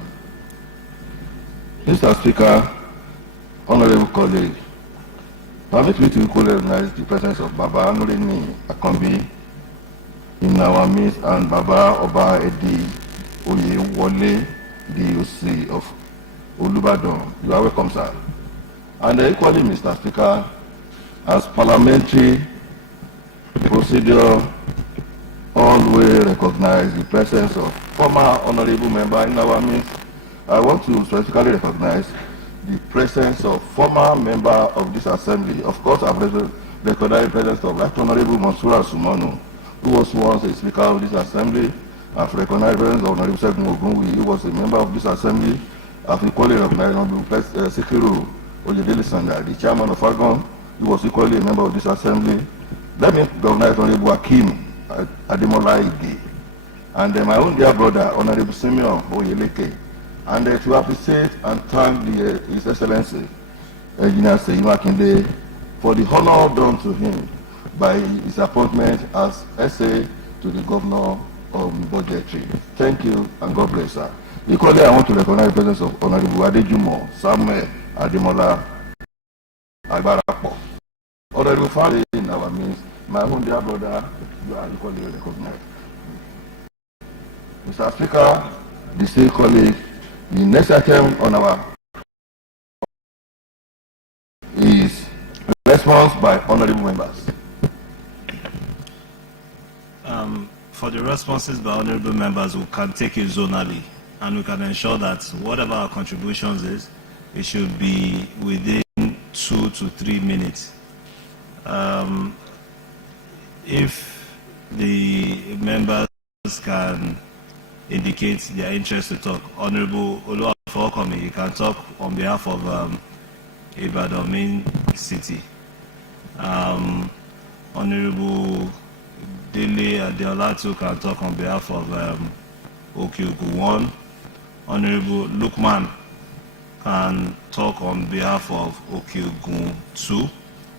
Mr. Speaker, honorable colleague, permit me to equally recognize the presence of Baba Nurini Akambi in our midst and Baba Oba Edi Oyewole, the OC of Olubadan. You are welcome, sir. And equally, Mr. Speaker, as parliamentary procedure, always recognize the presence of former honorable member in our midst. I want to specifically recognize the presence of former member of this assembly. Of course, I've recognized the presence of Right Honorable Mansura Sumonu, who was once a speaker of this assembly. I've recognized the presence of Honorable Segun Ogunwi, who was a member of this assembly. I've equally recognized Honorable Sekiru Oyedele Sanda, the chairman of Agon, who was equally a member of this assembly. Let me recognize Honorable Akim Ademola Ige, and my own dear brother, Honorable Simeon Oyeleke, and to appreciate and thank His Excellency, Engineer Seyi Makinde, for the honor done to him by his appointment as SA to the governor of budgetary. Thank you and God bless sir. Equally, I want to recognize the presence of Honorable Adejumo Samuel Ademola Agbarapo. Honorable family in our midst, my own dear brother, you are equally recognized. Mr. Speaker, the state colleague, the next item on our is response by honorable members. For the responses by honorable members, we can take it zonally, and we can ensure that whatever our contributions is, it should be within 2 to 3 minutes. If the members can indicate their interest to talk, Honorable Oluwafokomi, you can talk on behalf of Ibadan main city. Honorable Dele Adeolatu can talk on behalf of Okiogu 1. Honorable Lukman can talk on behalf of Okiogu 2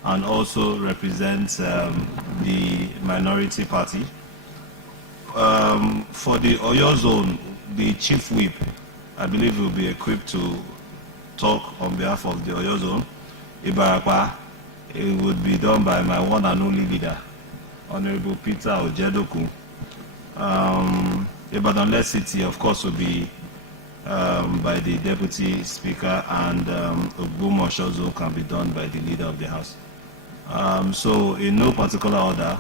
and also represent the minority party. For the Oyo zone, the chief whip, I believe, will be equipped to talk on behalf of the Oyo zone. Ibarakwa, it would be done by my one and only leader, Honorable Peter Ojedoku. Ibadan Left City, of course, will be by the Deputy Speaker, and Ogbomosho zone can be done by the Leader of the House. So, in no particular order,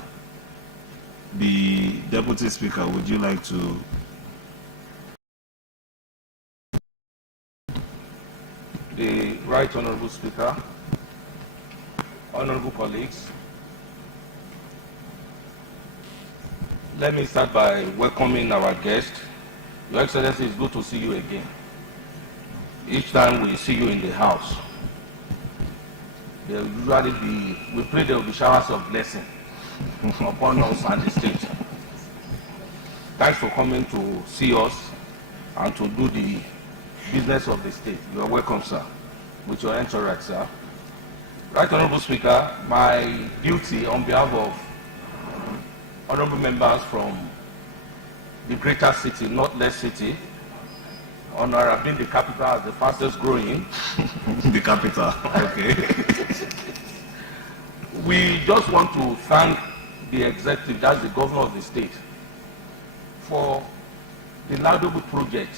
the Deputy Speaker, would you like to? The Right Honorable Speaker, honorable colleagues, let me start by welcoming our guest. Your Excellency, it's good to see you again. Each time we see you in the house, there will usually be, we pray there will be showers of blessing upon us and the state. Thanks for coming to see us and to do the business of the state. You are welcome, sir, with your entourage, sir. Right Honorable Speaker, my duty on behalf of honorable members from the greater city, not less city, honor being the capital as the fastest growing. The capital, okay. We just want to thank the executive, that's the governor of the state, for the laudable project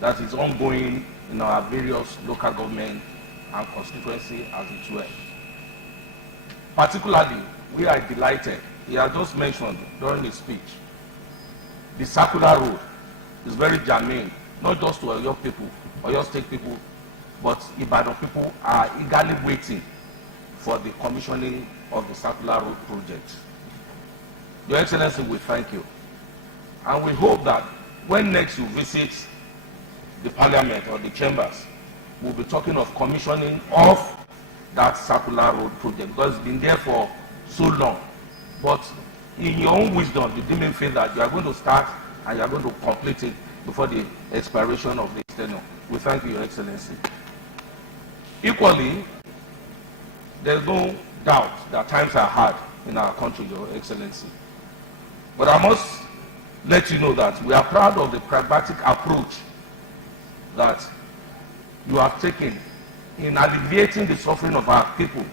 that is ongoing in our various local government and constituency as it were. Particularly, we are delighted, he has just mentioned during his speech, the circular road is very germane, not just to Oyo people, Oyo state people, but Ibadan people are eagerly waiting for the commissioning of the circular road project. Your Excellency, we thank you. And we hope that when next you visit the parliament or the chambers, we'll be talking of commissioning of that circular road project because it's been there for so long. But in your own wisdom, you didn't feel that you are going to start and you are going to complete it before the expiration of the tenure. We thank you, Your Excellency. Equally, there's no doubt that times are hard in our country, Your Excellency. But I must let you know that we are proud of the pragmatic approach that you have taken in alleviating the suffering of our people,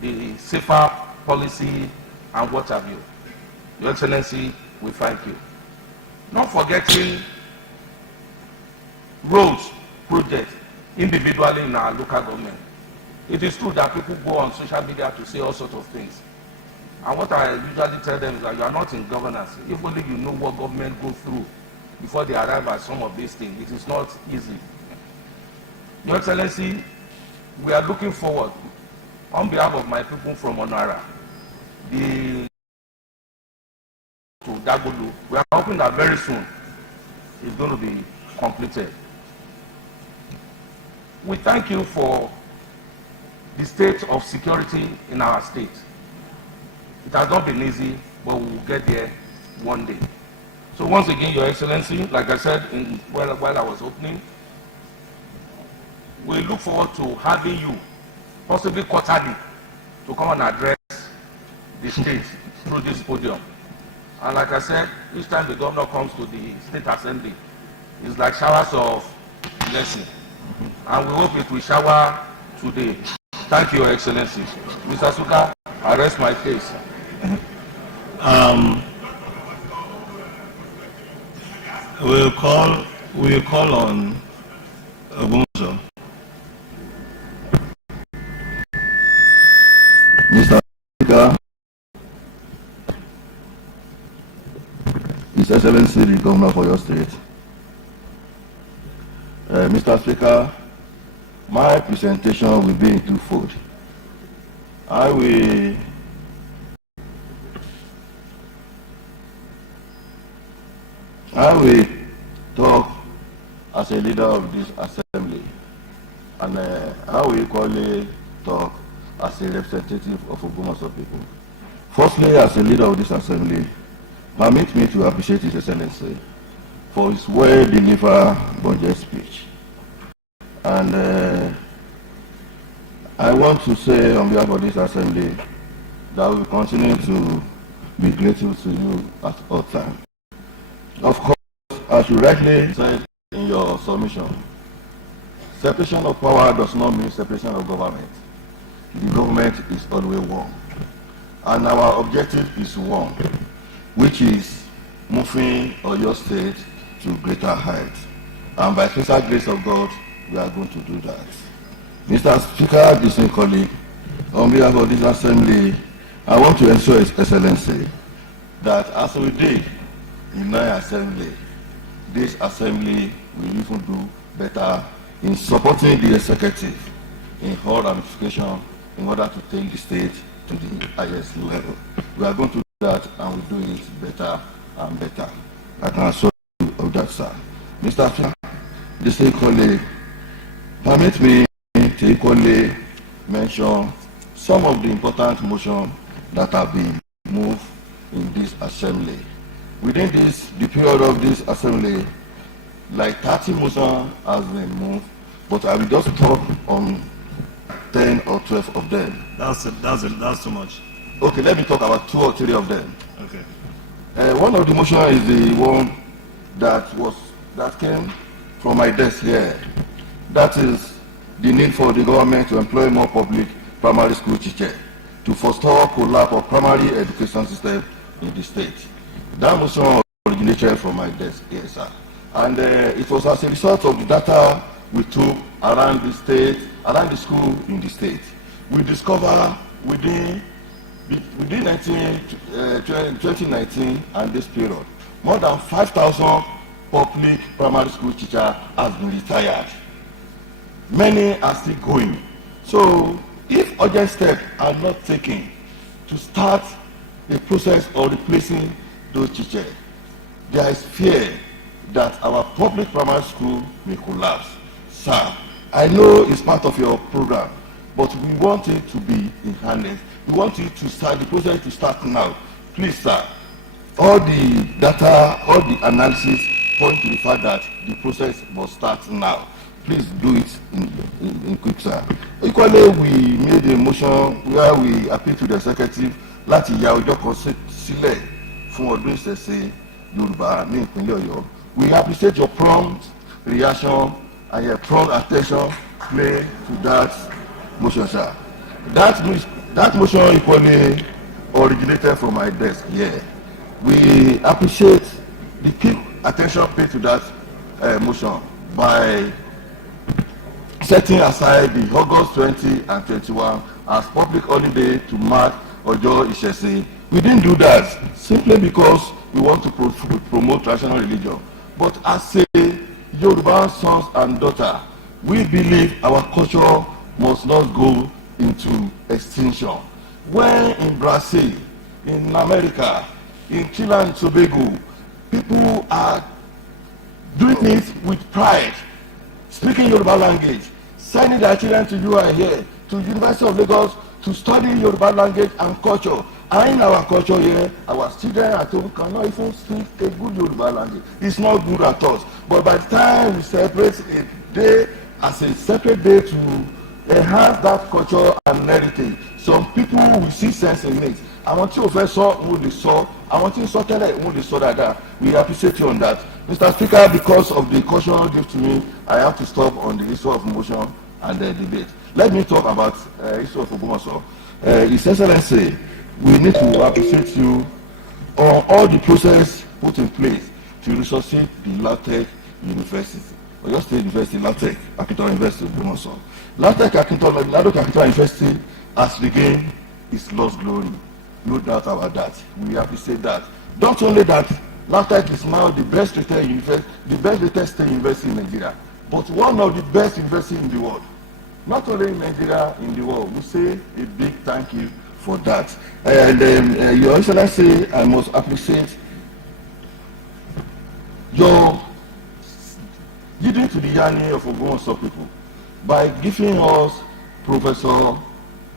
the safer policy and what have you. Your Excellency, we thank you. Not forgetting roads projects individually in our local government. It is true that people go on social media to say all sorts of things. And what I usually tell them is that you are not in governance. If only you know what government goes through before they arrive at some of these things, it is not easy. Your Excellency, we are looking forward, on behalf of my people from Onara, to Dagulu, we are hoping that very soon it's going to be completed. We thank you for the state of security in our state. It has not been easy, but we will get there one day. So once again, Your Excellency, like I said while I was opening, we look forward to having you possibly quarterly, to come and address the state through this podium. And like I said, each time the governor comes to the state assembly, it's like showers of blessing. And we hope it will shower today. Thank you, Your Excellency. Mr. Suka, I rest my case. We'll call on Ogunjo. Mr. Speaker, His Excellency the Governor for your state. Mr. Speaker, my presentation will be in twofold. I will talk as a leader of this assembly, and I will equally talk as a representative of Ogbomoso people. Firstly, as a leader of this assembly, permit me to appreciate His Excellency for his well-delivered budget speech. And I want to say on behalf of this assembly that we continue to be grateful to you at all times. Of course, as you rightly said in your submission, separation of power does not mean separation of government. The government is always one. And our objective is one, which is moving Oyo State to greater heights. And by special grace of God, we are going to do that. Mr. Speaker, distinguished colleague, on behalf of this assembly, I want to ensure His Excellency that as we did in my assembly, this assembly will even do better in supporting the executive in all ramifications in order to take the state to the highest level. We are going to do that and we'll do it better and better. I can assure you of that, sir. Mr. Speaker, distinguished colleague, permit me to equally mention some of the important motions that have been moved in this assembly. Within the period of this assembly, like 30 motions has been moved, but I will just talk on 10 or 12 of them. That's too much. Okay, let me talk about 2 or 3 of them. Okay. One of the motions is the one that came from my desk here. That is the need for the government to employ more public primary school teachers to forestall collapse of primary education system in the state. That motion originated from my desk here, sir. And it was as a result of the data we took around the state, around the school in the state. We discovered within 2019 and this period, more than 5,000 public primary school teachers have been retired. Many are still going. So if urgent steps are not taken to start a process of replacing those teachers, there is fear that our public primary school may collapse. Sir, I know it's part of your program, but we want it to be in harness. We want it to start, the process to start now. Please, sir, all the data, all the analysis point to the fact that the process must start now. Please do it in quick, sir. Equally, we made a motion where we appeal to the executive láti ya ọjọ́ kan sílẹ̀ fún ọdún ìṣẹ̀ṣe Yorùbá ní ìpínlẹ̀ Ọ̀yọ́. We appreciate your prompt reaction and your prompt attention play to that motion, sir. That motion equally originated from my desk here. We appreciate the quick attention paid to that motion by setting aside the August 20 and 21 as public holiday to mark Ojo Ìṣẹ̀ṣe. We didn't do that simply because we want to promote traditional religion. But as a Yoruba sons and daughters, we believe our culture must not go into extinction. When in Brazil, in America, in Trinidad and Tobago, people are doing it with pride, speaking Yoruba language, sending their children to you and here, to University of Lagos to study Yoruba language and culture. And in our culture here, our children at home cannot even speak a good Yoruba language. It's not good at all. But by the time we celebrate a day as a separate day to enhance that culture and heritage. Some people will see sense in it. Àwọn tí o fẹ́ sọ wọ́n lè sọ, àwọn tí ń sọ tẹ́lẹ̀ wọ́n lè sọ dáadáa. We appreciate you on that. Mr. Speaker, because of the caution given to me, I have to stop on the issue of motion and the debate. Let me talk about issue of Ogbomoso. His Excellency, we need to appreciate you on all the process put in place to resuscitate the LAUTECH University. Oyo State University, LAUTECH, Akintola University, Ogbomoso. LAUTECH, Akintola University has regained its lost glory. No doubt about that. We appreciate that. Not only that, LAUTECH is now the best rated university, the best rated state university in Nigeria, but one of the best universities in the world. Not only in Nigeria, in the world. We say a big thank you for that. And Your Excellency, I must appreciate your leading to the journey of Ogbomoso people by giving us Professor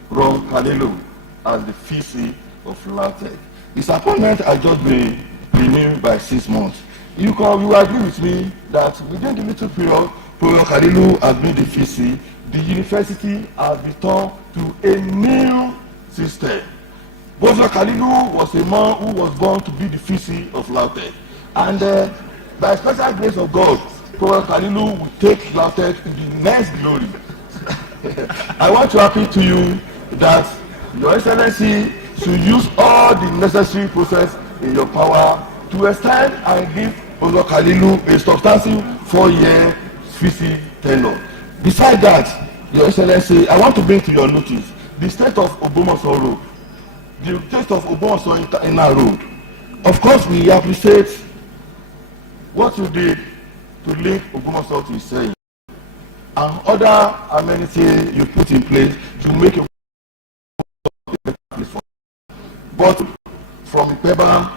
Ron Kalelu as the VC of LAUTECH. His appointment has just been renewed by 6 months. You will agree with me that within the little period Professor Kalelu has been the VC, the university has returned to a new system. Professor Kalelu was a man who was born to be the VC of LAUTECH, and by special grace of God, Professor Kalelu will take LAUTECH to the next glory. I want to appeal to you that Your Excellency should use all the necessary process in your power to extend and give Professor Kalelu a substantial 4-year VC tenure. Besides that, Your Excellency, I want to bring to your notice the state of Ogbomoso Road, the state of Ogbomoso Inner Road. Of course, we appreciate what you did to link Ogbomoso to Seyi and other amenities you put in place to make it better place for. But from Ipeba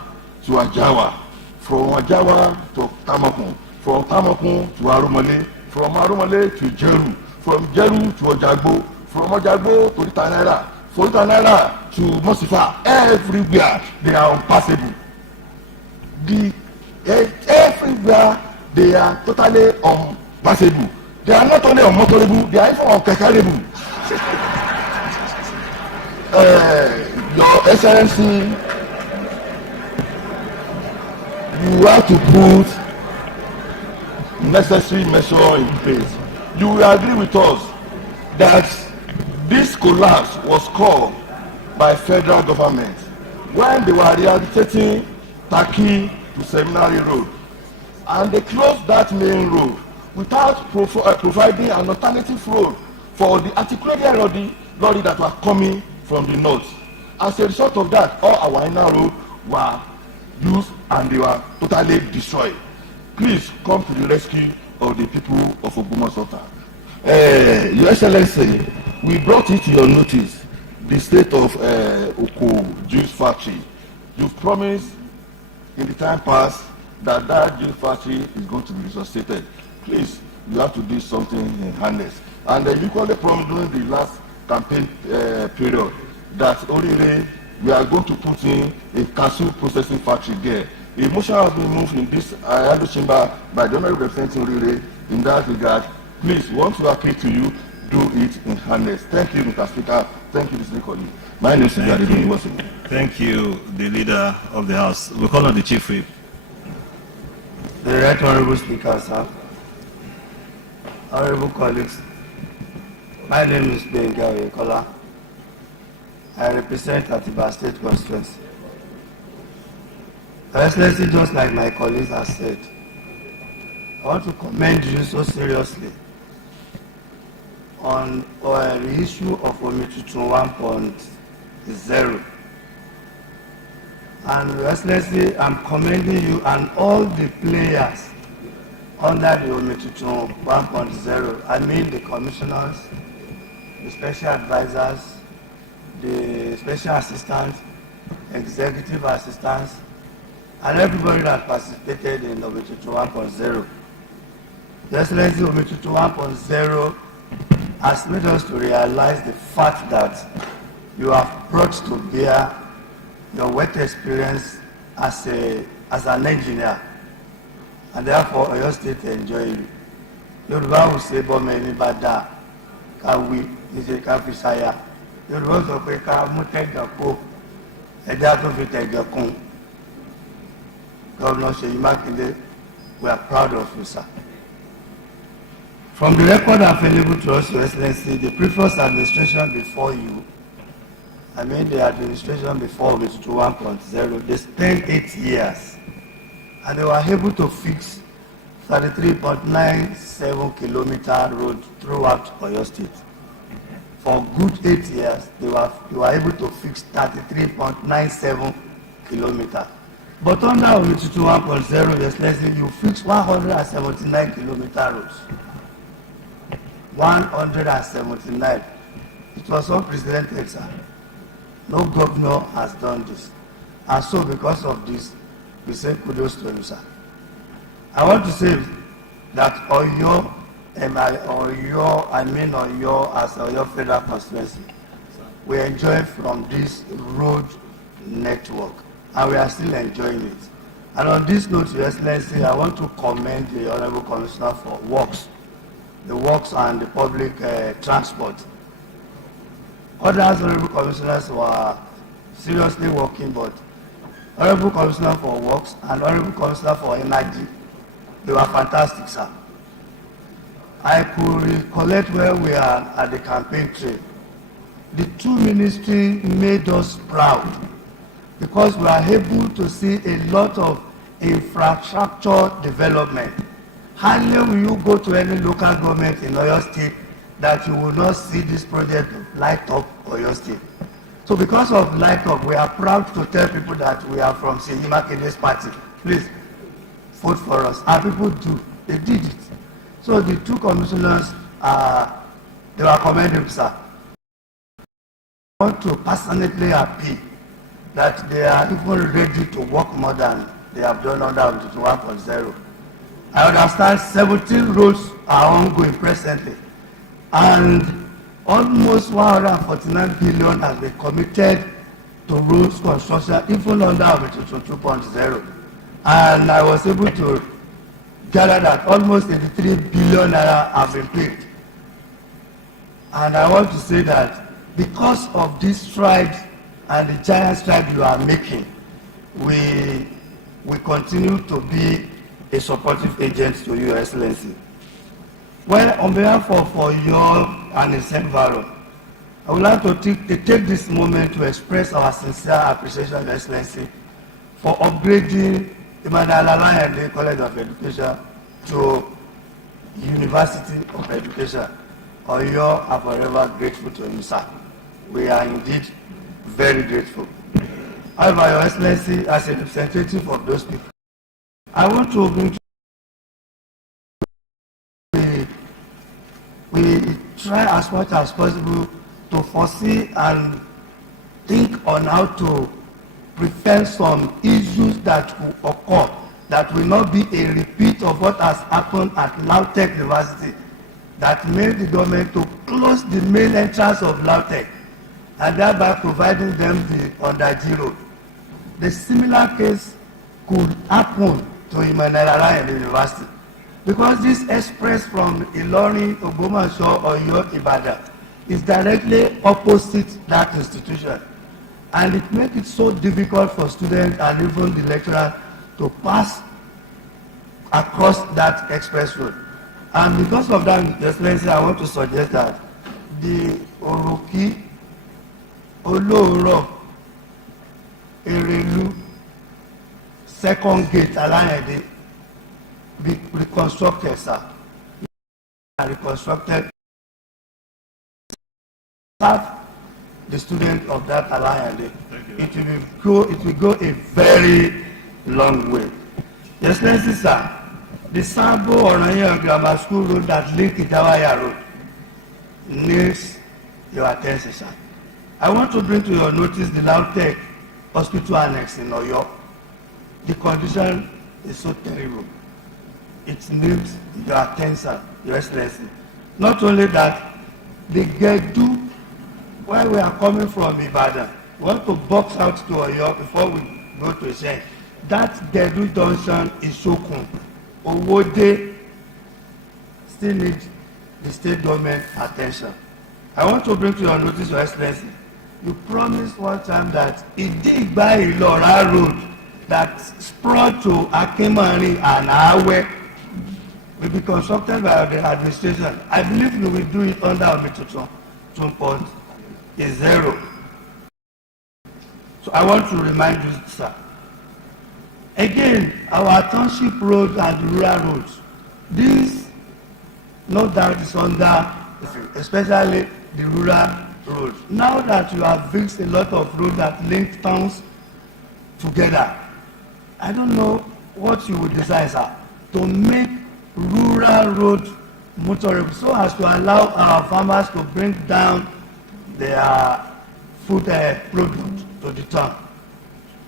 to Ajawa, from Ajawa to Tamakun, from Tamakun to Arumale, from Arumale to Jeru, from Jeru to Ojagbo, from Ojagbo to Itanera, from Itanera to Mosifa, everywhere they are unpassable. Everywhere they are totally unpassable. They are not only unmotorable, they are even uncarryable. Your Excellency, you have to put necessary measures in place. You will agree with us that this collapse was caused by federal government when they were rehabilitating Taki to Seminary Road, and they closed that main road without providing an alternative road for the articulated lorry that were coming from the north. As a result of that, all our inner roads were used and they were totally destroyed. Please come to the rescue of the people of Ogbomoso. Your Excellency, we brought it to your notice the state of Oko juice factory. You promised in the time past that juice factory is going to be resuscitated. Please, you have to do something in harness. And you equally promised during the last campaign period that Aloore, we are going to put in a cashew processing factory there. A motion has been moved in this chamber by the honorable representing Aloore in that regard. Please, we want to appeal to you, do it in harness. Thank you, Mr. Speaker. Thank you, Mr. Colleague. My name is Seyi. Thank you, the leader of the House. We call on the Chief Whip. The Right Honorable Speaker, sir. Honorable colleagues, my name is Benga Oyekola. I represent Atiba State Constituency. Your Excellency, just like my colleagues have said, I want to commend you so seriously on the issue of Omitutun 1.0. And Your Excellency, I'm commending you and all the players under the Omitutun 1.0. I mean the commissioners, the special advisors, the special assistants, executive assistants, and everybody that participated in Omitutun 1.0. Your Excellency, Omitutun 1.0 has made us to realize the fact that you have brought to bear your work experience as an engineer, and therefore Oyo State enjoy you. Yorùbá will say bọ́mọ ẹni bá dáa ká wí níṣẹ́ ká fi ṣàyà. Yorùbá sọ pé ká mú tẹ̀gàn kó ẹja tó fi tẹ̀gàn kún. Governor Seyi Makinde, we are proud of you, sir. From the record available to us, Your Excellency, the previous administration before you, I mean the administration before Obitutu 1.0, they spent 8 years and they were able to fix 33.97 kilometer road throughout Oyo State. For good 8 years, they were able to fix 33.97 kilometers. But under Obitutu 1.0, Your Excellency, you fix 179 kilometer roads. 179. It was unprecedented, sir. No governor has done this. And so because of this, we say kudos to you, sir. I want to say that Oyo, as Oyo Federal Constituency, we enjoy from this road network, and we are still enjoying it. And on this note, Your Excellency, I want to commend the Honorable Commissioner for Works, the Works and the Public Transport. Other Honorable Commissioners were seriously working, but Honorable Commissioner for Works and Honorable Commissioner for Energy, they were fantastic, sir. I could recollect where we are at the campaign trail. The two ministries made us proud because we are able to see a lot of infrastructure development. Hardly will you go to any local government in Oyo State that you will not see this project light up Oyo State. So because of light up, we are proud to tell people that we are from Seyi Makinde's party. Please vote for us. And people do. They did it. So the two commissioners, they were commendable, sir. I want to personally appeal that they are even ready to work more than they have done under Obitutu 1.0. I understand 17 roads are ongoing presently, and almost 149 billion has been committed to roads construction, even under Obitutu 2.0. And I was able to gather that almost 83 billion naira have been paid. And I want to say that because of this stride and the giant stride you are making, we continue to be a supportive agent to Your Excellency. Well, on behalf of Oyo and its environment, I would like to take this moment to express our sincere appreciation, Your Excellency, for upgrading the Aloore College of Education to University of Education. Oyo are forever grateful to you, sir. We are indeed very grateful. However, Your Excellency, as a representative of those people, I want to bring to we try as much as possible to foresee and think on how to prevent some issues that will occur that will not be a repeat of what has happened at Lautech University that made the government to close the main entrance of Lautech and thereby providing them the underground road. The similar case could happen to Aloore University because this express from Aloore, Ogbomoso, Oyo, Ibadan is directly opposite that institution, and it makes it so difficult for students and even the lecturer to pass across that express road. And because of that, Your Excellency, I want to suggest that the Oroki, Aloore, Erelu, second gate Aloore be reconstructed, sir. Reconstructed. Serve the student of that Aloore. It will go a very long way. Your Excellency, sir, the Sambo Oranya Grammar School road that link Itawaya Road needs your attention, sir. I want to bring to your notice the Lautech Hospital Annex in Oyo. The condition is so terrible. It needs your attention, Your Excellency. Not only that, the Gedu, where we are coming from Ibadan, we want to box out to Oyo before we go to Ishen. That Gedu junction is Sokun. Owode still needs the state government attention. I want to bring to your notice, Your Excellency, you promised one time that Idigba Ilora Road that spread to Akimari and Awe will be constructed by the administration. I believe you will do it under Omitutu 2.0. So I want to remind you, sir. Again, our township roads and rural roads, this no doubt is under, especially the rural roads. Now that you have fixed a lot of roads that link towns together, I don't know what you would desire, sir, to make rural roads motorable so as to allow our farmers to bring down their food product to the town.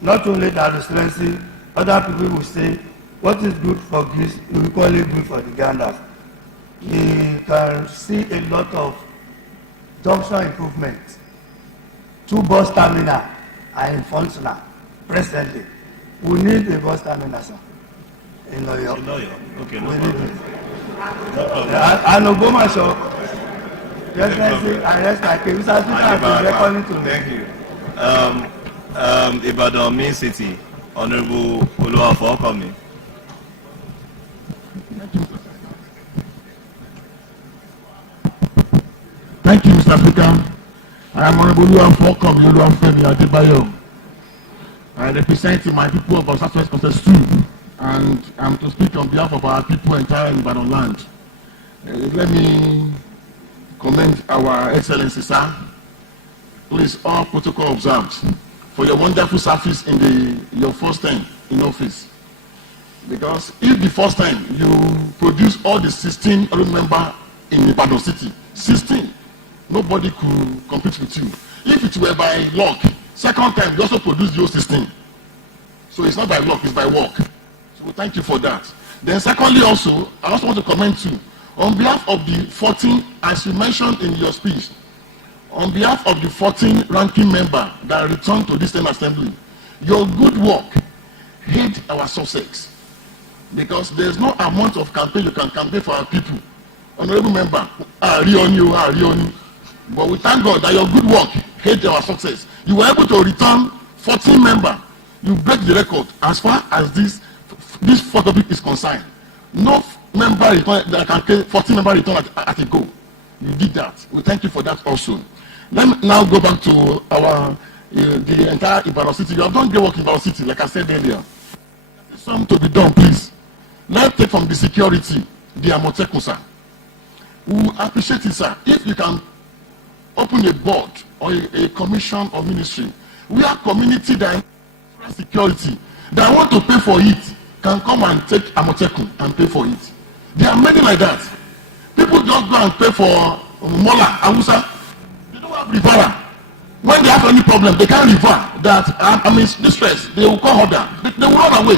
Not only that, Excellency, other people will say, what is good for geese is equally good for the ganders. We can see a lot of junction improvements. 2 bus terminals are in functional presently. We need a bus terminal, sir. In Oyo. Okay, We need it. And Ogbomoso, Excellency, I rest my case. Mr. Speaker has been recording to me. Thank you. Ibadan main city, Honorable Oluwafokomi. Thank you, Mr. Speaker. I am Honorable Oluwafokomi Oluwafemi Adebayo. I represent my people of our Southwest Conference 2, and I'm to speak on behalf of our people entire in Ibadan land. Let me commend our Excellency, sir. Please, all protocol observed for your wonderful service in your first time in office. Because if the first time you produce all the 16 members in Ibadan City, 16, nobody could compete with you. If it were by luck, second time you also produce those 16. So it's not by luck, it's by work. So thank you for that. Then secondly also, I also want to comment too, on behalf of the 14, as you mentioned in your speech, on behalf of the 14 ranking member that returned to this same assembly, your good work hid our success. Because there's no amount of campaign you can campaign for our people. Honorable member, but we thank God that your good work hid our success. You were able to return 14 members. You break the record as far as this topic is concerned. No member return that can pay 14 members return at a go. You did that. We thank you for that also. Let me now go back to our the entire Ibadan City. You have done great work in Ibadan City, like I said earlier. There's something to be done, please. Let's take from the security, the Amotekun, sir. We appreciate it, sir. If you can open a board or a commission or ministry, we are community that security that want to pay for it can come and take Amotekun and pay for it. There are many like that. People just go and pay for Mola, Awusa. They don't have referral. When they have any problem, they can't refer that I'm in distress. They will call order. They will run away.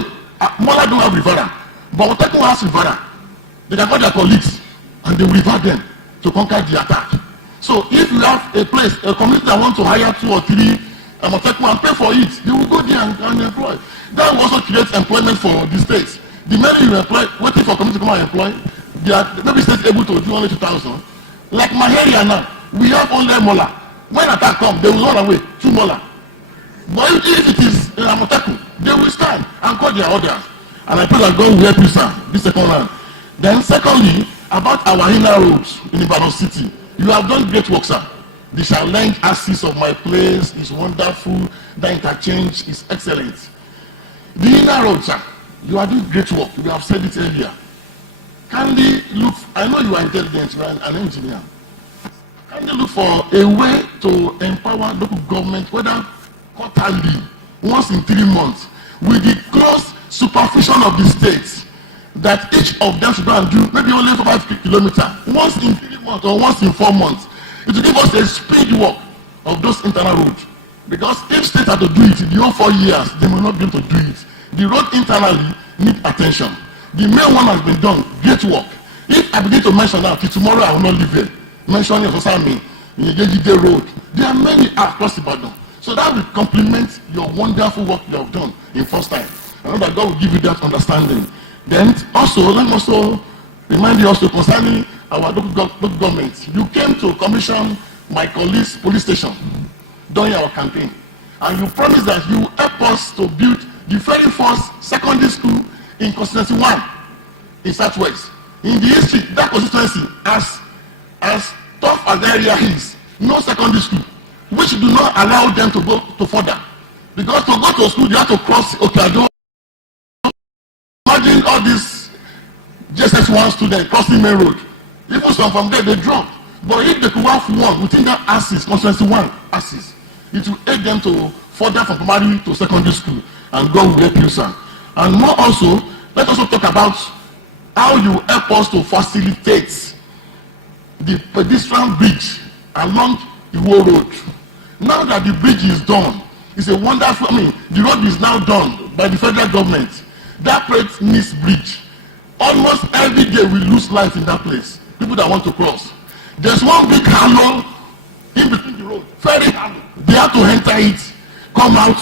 Mola don't have referral. But Amotekun has referral. They can call their colleagues and they will refer them to conquer the attack. So if you have a place, a community that wants to hire 2 or 3 Amotekun and pay for it, they will go there and employ. That will also create employment for the states. The men you employ, waiting for community to come and employ, they are maybe states able to do only 2,000. Like my area now, we have only Mola. When attack comes, they will run away, 2 Mola. But if it is Amotekun, they will stand and call their orders. And I pray that God will help you, sir, this second round. Then secondly, about our inner roads in Ibadan City, you have done great work, sir. The challenge axis of my place is wonderful. The interchange is excellent. The inner road, sir, you are doing great work. We have said it earlier. Kindly look, I know you are intelligent, you are an engineer. Kindly look for a way to empower local government, whether quarterly, once in 3 months, with the close supervision of the states, that each of them should go and do maybe only 5 kilometers, once in 3 months or once in 4 months. It will give us a speed work of those internal roads. Because if states have to do it in the whole 4 years, they will not be able to do it. The road internally need attention. The main one has been done, great work. If I begin to mention that, till tomorrow I will not leave here. Mentioning Osami, Yejide Road. There are many across Ibadan. So that will complement your wonderful work you have done in first time. I know that God will give you that understanding. Then also, let me also remind you also concerning our local government. You came to commission my colleagues' police station during our campaign. And you promised that you will help us to build the very first secondary school in constituency 1 in Southwest. In the history, that constituency, as tough as the area is, no secondary school, which do not allow them to go to further. Because to go to school, you have to cross Okado. Imagine all these JSS1 students crossing main road. Even some from there, they drop. But if they could have one within that axis, constituency 1 axis, it will aid them to further from primary to secondary school. And God will help you, sir. And more also, let's also talk about how you help us to facilitate the pedestrian bridge along the Iwo Road. Now that the bridge is done, it's a wonderful, the road is now done by the federal government. That place needs bridge. Almost every day we lose life in that place. People that want to cross. There's one big hollow in between the road. Very hollow. They have to enter it, come out,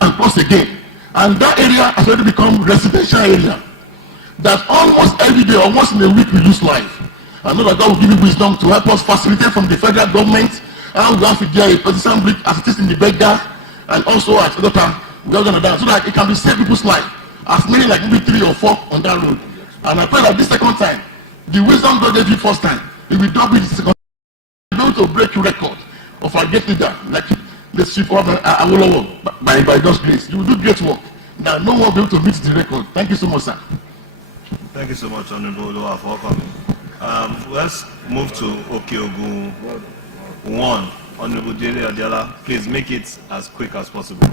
and cross again. And that area has already become residential area. That almost every day or once in a week we lose life. I know that God will give you wisdom to help us facilitate from the federal government. And we have to get a pedestrian bridge as it is in the Beggar, and also at Aloore, we are going to do so that it can be save people's life. As many like maybe 3 or 4 on that road. And I pray that this second time, the wisdom God gave you first time, it will double the second time. We're going to break your record of our great leader, like let's see for Aloore, by God's grace. You will do great work. Now no one will be able to meet the record. Thank you so much, sir. Thank you so much, Honorable Aloore, for coming. Let's move to Okeogun 1. Honorable Dele Adiala, please make it as quick as possible.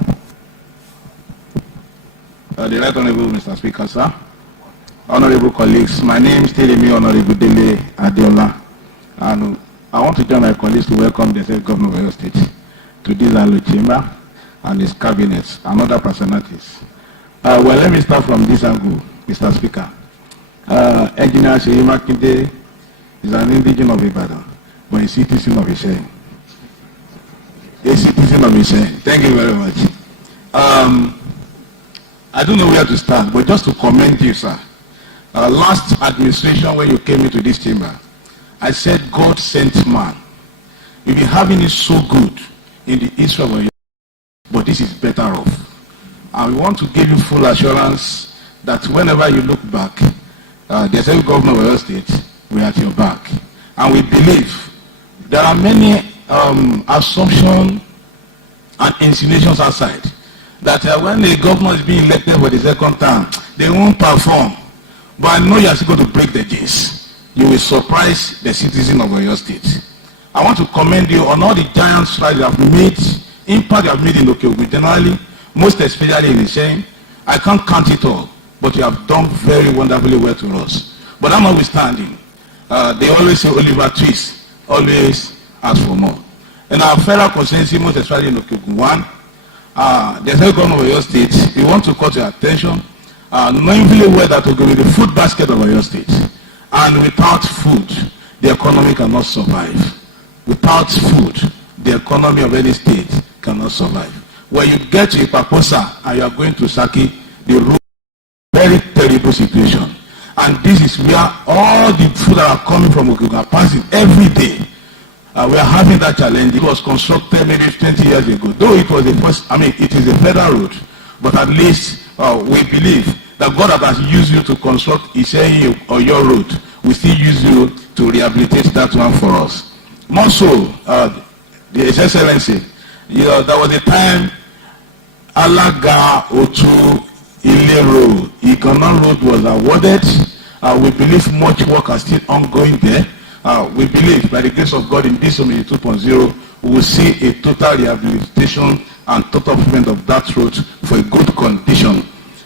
The Right Honorable Mr. Speaker, sir. Honorable colleagues, my name is Honorable Dele Adiala, and I want to join my colleagues to welcome the State Governor of Oyo State to this Aloore chamber and his cabinets and other personalities. Well, let me start from this angle, Mr. Speaker. Engineer Seyi Makinde is an indigenous of Ibadan, but a citizen of Ishe. A citizen of Ishe. Thank you very much. I don't know where to start, but just to commend you, sir. Last administration, when you came into this chamber, I said God sent man. We've been having it so good in the history of Oyo, but this is better off. And we want to give you full assurance that whenever you look back, the State Governor of Oyo State, we are at your back. And we believe there are many assumptions and insinuations outside that when the governor is being elected for the second term, they won't perform. But I know you are still going to break the jinx. You will surprise the citizen of Oyo State. I want to commend you on all the giant strides you have made, impact you have made in Okeogun generally, most especially in Ishe. I can't count it all, but you have done very wonderfully well to us. But I'm notwithstanding. They always say Oliver Twist, always ask for more. In our federal constituency, most especially in Okeogun 1, the State Governor of Oyo State, we want to call to your attention, knowing really well that we go with the food basket of Oyo State. And without food, the economy cannot survive. Without food, the economy of any state cannot survive. When you get to Ipaposa and you are going to Saki, the road very terrible situation. And this is where all the food that are coming from Okeogun are passing every day. We are having that challenge. It was constructed maybe 20 years ago. Though it was the first, it is a federal road. But at least we believe that God has used you to construct Ishe or your road. We still use you to rehabilitate that one for us. More so, the Excellency, there was a time Alaga Otu Ilero Ikonon Road was awarded. We believe much work is still ongoing there. We believe by the grace of God in this 2.0, we will see a total rehabilitation and total improvement of that road for a good condition.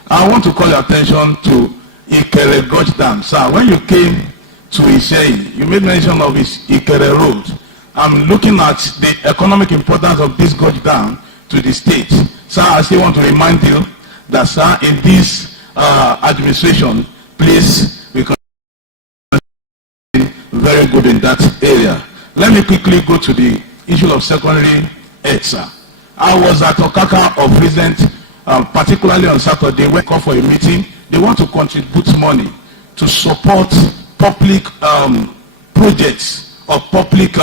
I want to call your attention to Ikere Gorge Dam. Sir, when you came to Ishe, you made mention of this Ikere Road. I'm looking at the economic importance of this Gorge Dam to the state. Sir, I still want to remind you that, sir, in this administration, please, we can very good in that area. Let me quickly go to the issue of secondary health, sir. I was at Okaka of recent, particularly on Saturday, we called for a meeting. They want to contribute money to support public projects or public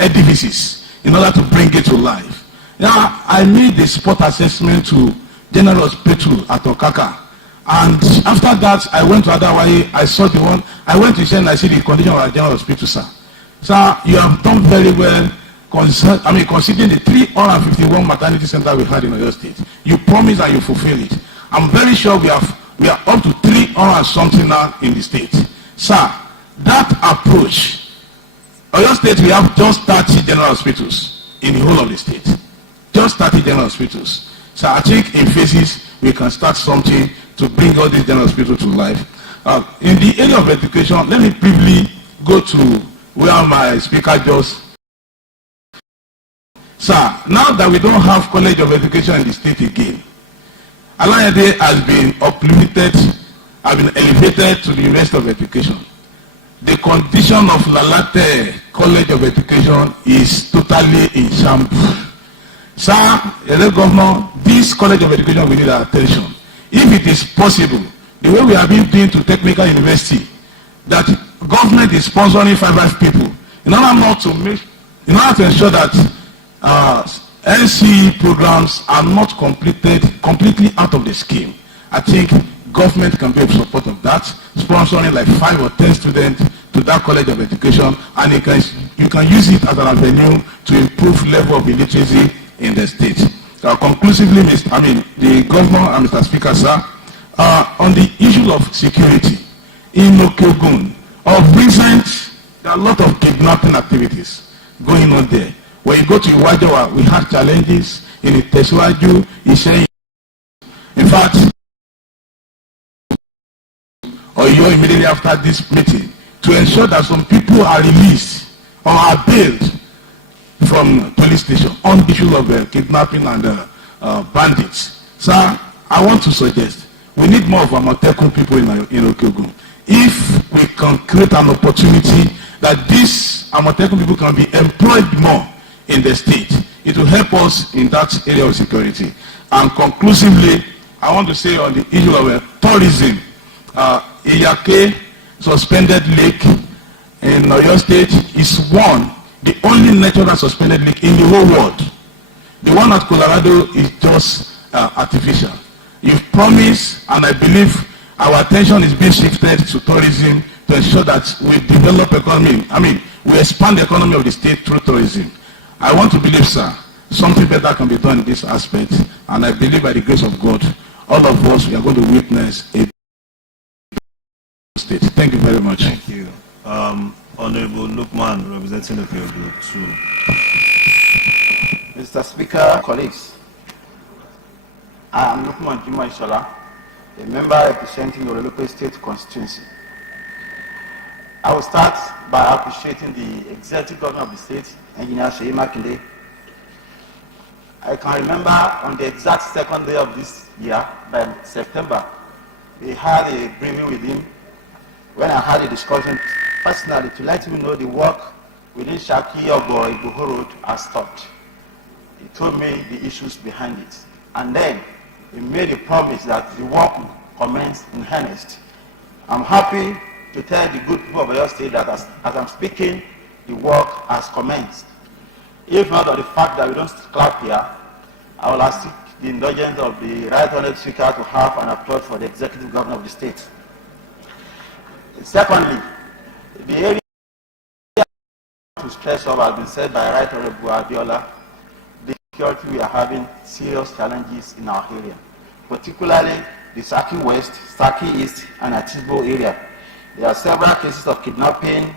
edifices in order to bring it to life. Now, I made the spot assessment to General Hospital at Okaka. And after that, I went to Adawai. I saw the one. I went to Ishen and I see the condition of our General Hospital, sir. Sir, you have done very well. Considering the 351 maternity centers we had in Oyo State, you promised and you fulfill it. I'm very sure we are up to 300 something now in the state. Sir, that approach, Oyo State, we have just 30 general hospitals in the whole of the state. Just 30 general hospitals. So I think in phases we can start something to bring all these general hospitals to life. In the area of education, let me briefly go to where my speaker just. Sir, now that we don't have College of Education in the state again, Aloore has been uplifted, has been elevated to the University of Education. The condition of Lalate College of Education is totally in shambles. Sir, Governor, this College of Education will need our attention. If it is possible, the way we have been doing to Technical University, that government is sponsoring 5 people, in order to ensure that NCE programs are not completely out of the scheme. I think government can be in support of that, sponsoring like 5 or 10 students to that College of Education, and you can use it as an avenue to improve level of illiteracy in the state. Conclusively, the Governor and Mr. Speaker, sir, on the issue of security in Okeogun, of recent, there are a lot of kidnapping activities going on there. When you go to Iwajawa, we had challenges in Itesiwaju, Ishen. In fact, Oyo immediately after this meeting, to ensure that some people are released or are bailed from police station on the issue of kidnapping and bandits. Sir, I want to suggest we need more of Amotekun people in Okeogun. If we can create an opportunity that these Amotekun people can be employed more in the state, it will help us in that area of security. And conclusively, I want to say on the issue of tourism, Iyake suspended lake in Oyo State is the only natural suspended lake in the whole world. The one at Colorado is just artificial. You've promised, and I believe our attention is being shifted to tourism to ensure that we develop economy. We expand the economy of the state through tourism. I want to believe, sir, something better can be done in this aspect, and I believe by the grace of God, all of us, we are going to witness a state. Thank you very much. Thank you. Honorable Lukman, representing the Group 2. Mr. Speaker, colleagues, I am Lukman Juma Ishola, a member representing the Aloore State constituency. I will start by appreciating the executive governor of the state, Engineer Seyi Makinde. I can remember on the exact second day of this year, by September, we had a briefing with him when I had a discussion personally to let him know the work within Shaki or Igboho Road has stopped. He told me the issues behind it. And then he made a promise that the work will commence in earnest. I'm happy to tell the good people of Oyo State that as I'm speaking, the work has commenced. If not of the fact that we don't clap here, I will ask the indulgence of the Right Honourable Speaker to have an applause for the Executive Governor of the state. Secondly, the area to stress of has been said by Right Honourable Abiola. The security, we are having serious challenges in our area, particularly the Saki West, Saki East, and Atisbo area. There are several cases of kidnapping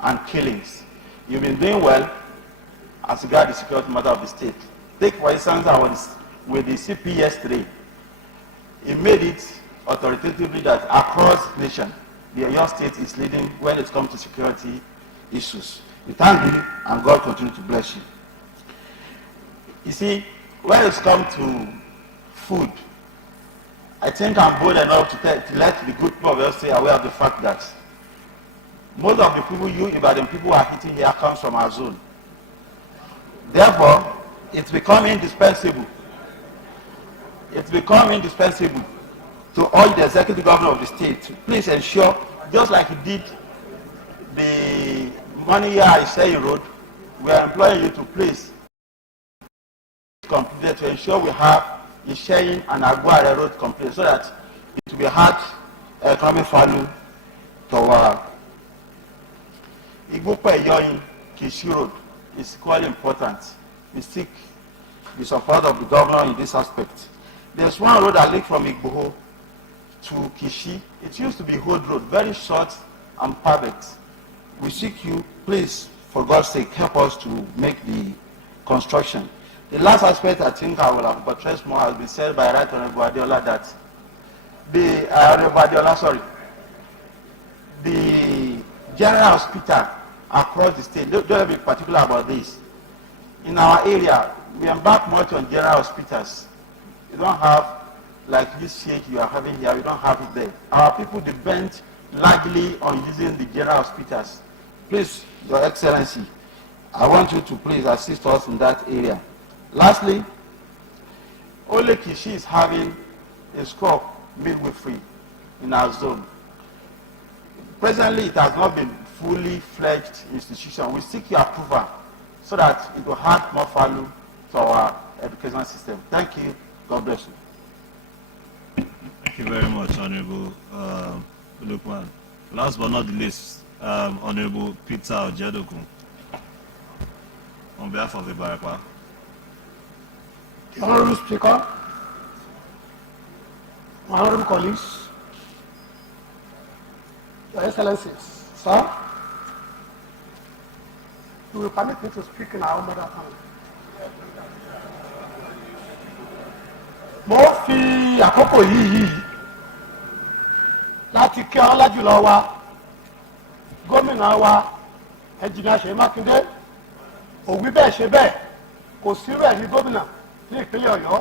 and killings. You've been doing well as regards the security matter of the state. Take for instance, I was with the CP yesterday. He made it authoritatively that across the nation, the Oyo State is leading when it comes to security issues. We thank you, and God continue to bless you. You see, when it comes to food, I think I'm bold enough to let the good people of Oyo State aware of the fact that most of the people Ibadan people are eating here comes from our zone. Therefore, it's becoming indispensable. It's becoming indispensable to urge the executive governor of the state to please ensure, just like he did the money here at Seyi Road, we are employing you to please complete to ensure we have Ìṣẹ́yìn and Agbára road complete so that it will be hard economic value to our Igbopa Iyoyin Kishi road is quite important. We seek the support of the governor in this aspect. There's one road that leads from Igboho to Kishi. It used to be Hood Road, very short and perfect. We seek you, please, for God's sake, help us to make the construction. The last aspect I think I will have buttressed more has been said by Right Honorable Adiola that the general hospital across the state, don't be particular about this. In our area, we embark much on general hospitals. You don't have like this shake you are having here, we don't have it there. Our people depend largely on using the general hospitals. Please, Your Excellency, I want you to please assist us in that area. Lastly, only Kishi is having a scope midwifery in our zone. Presently, it has not been fully fledged institution. We seek your approval so that it will add more value to our education system. Thank you. God bless you. Thank you very much, Honorable Lukman. Last but not the least, Honorable Peter Ojedokun, on behalf of the Ibarapa. The Honorable Speaker, my honorable colleagues, Your Excellencies, sir, you will permit me to speak in our mother tongue. Mo fi àkókò yìí láti kí ọlájùlọ wa gómìnà wa ẹnjìnìà Seyi Makinde òwí bẹ́ẹ̀ ṣe bẹ́ẹ̀ kò sírú ẹ̀rí gómìnà ní ìpínlẹ̀ Ọ̀yọ́.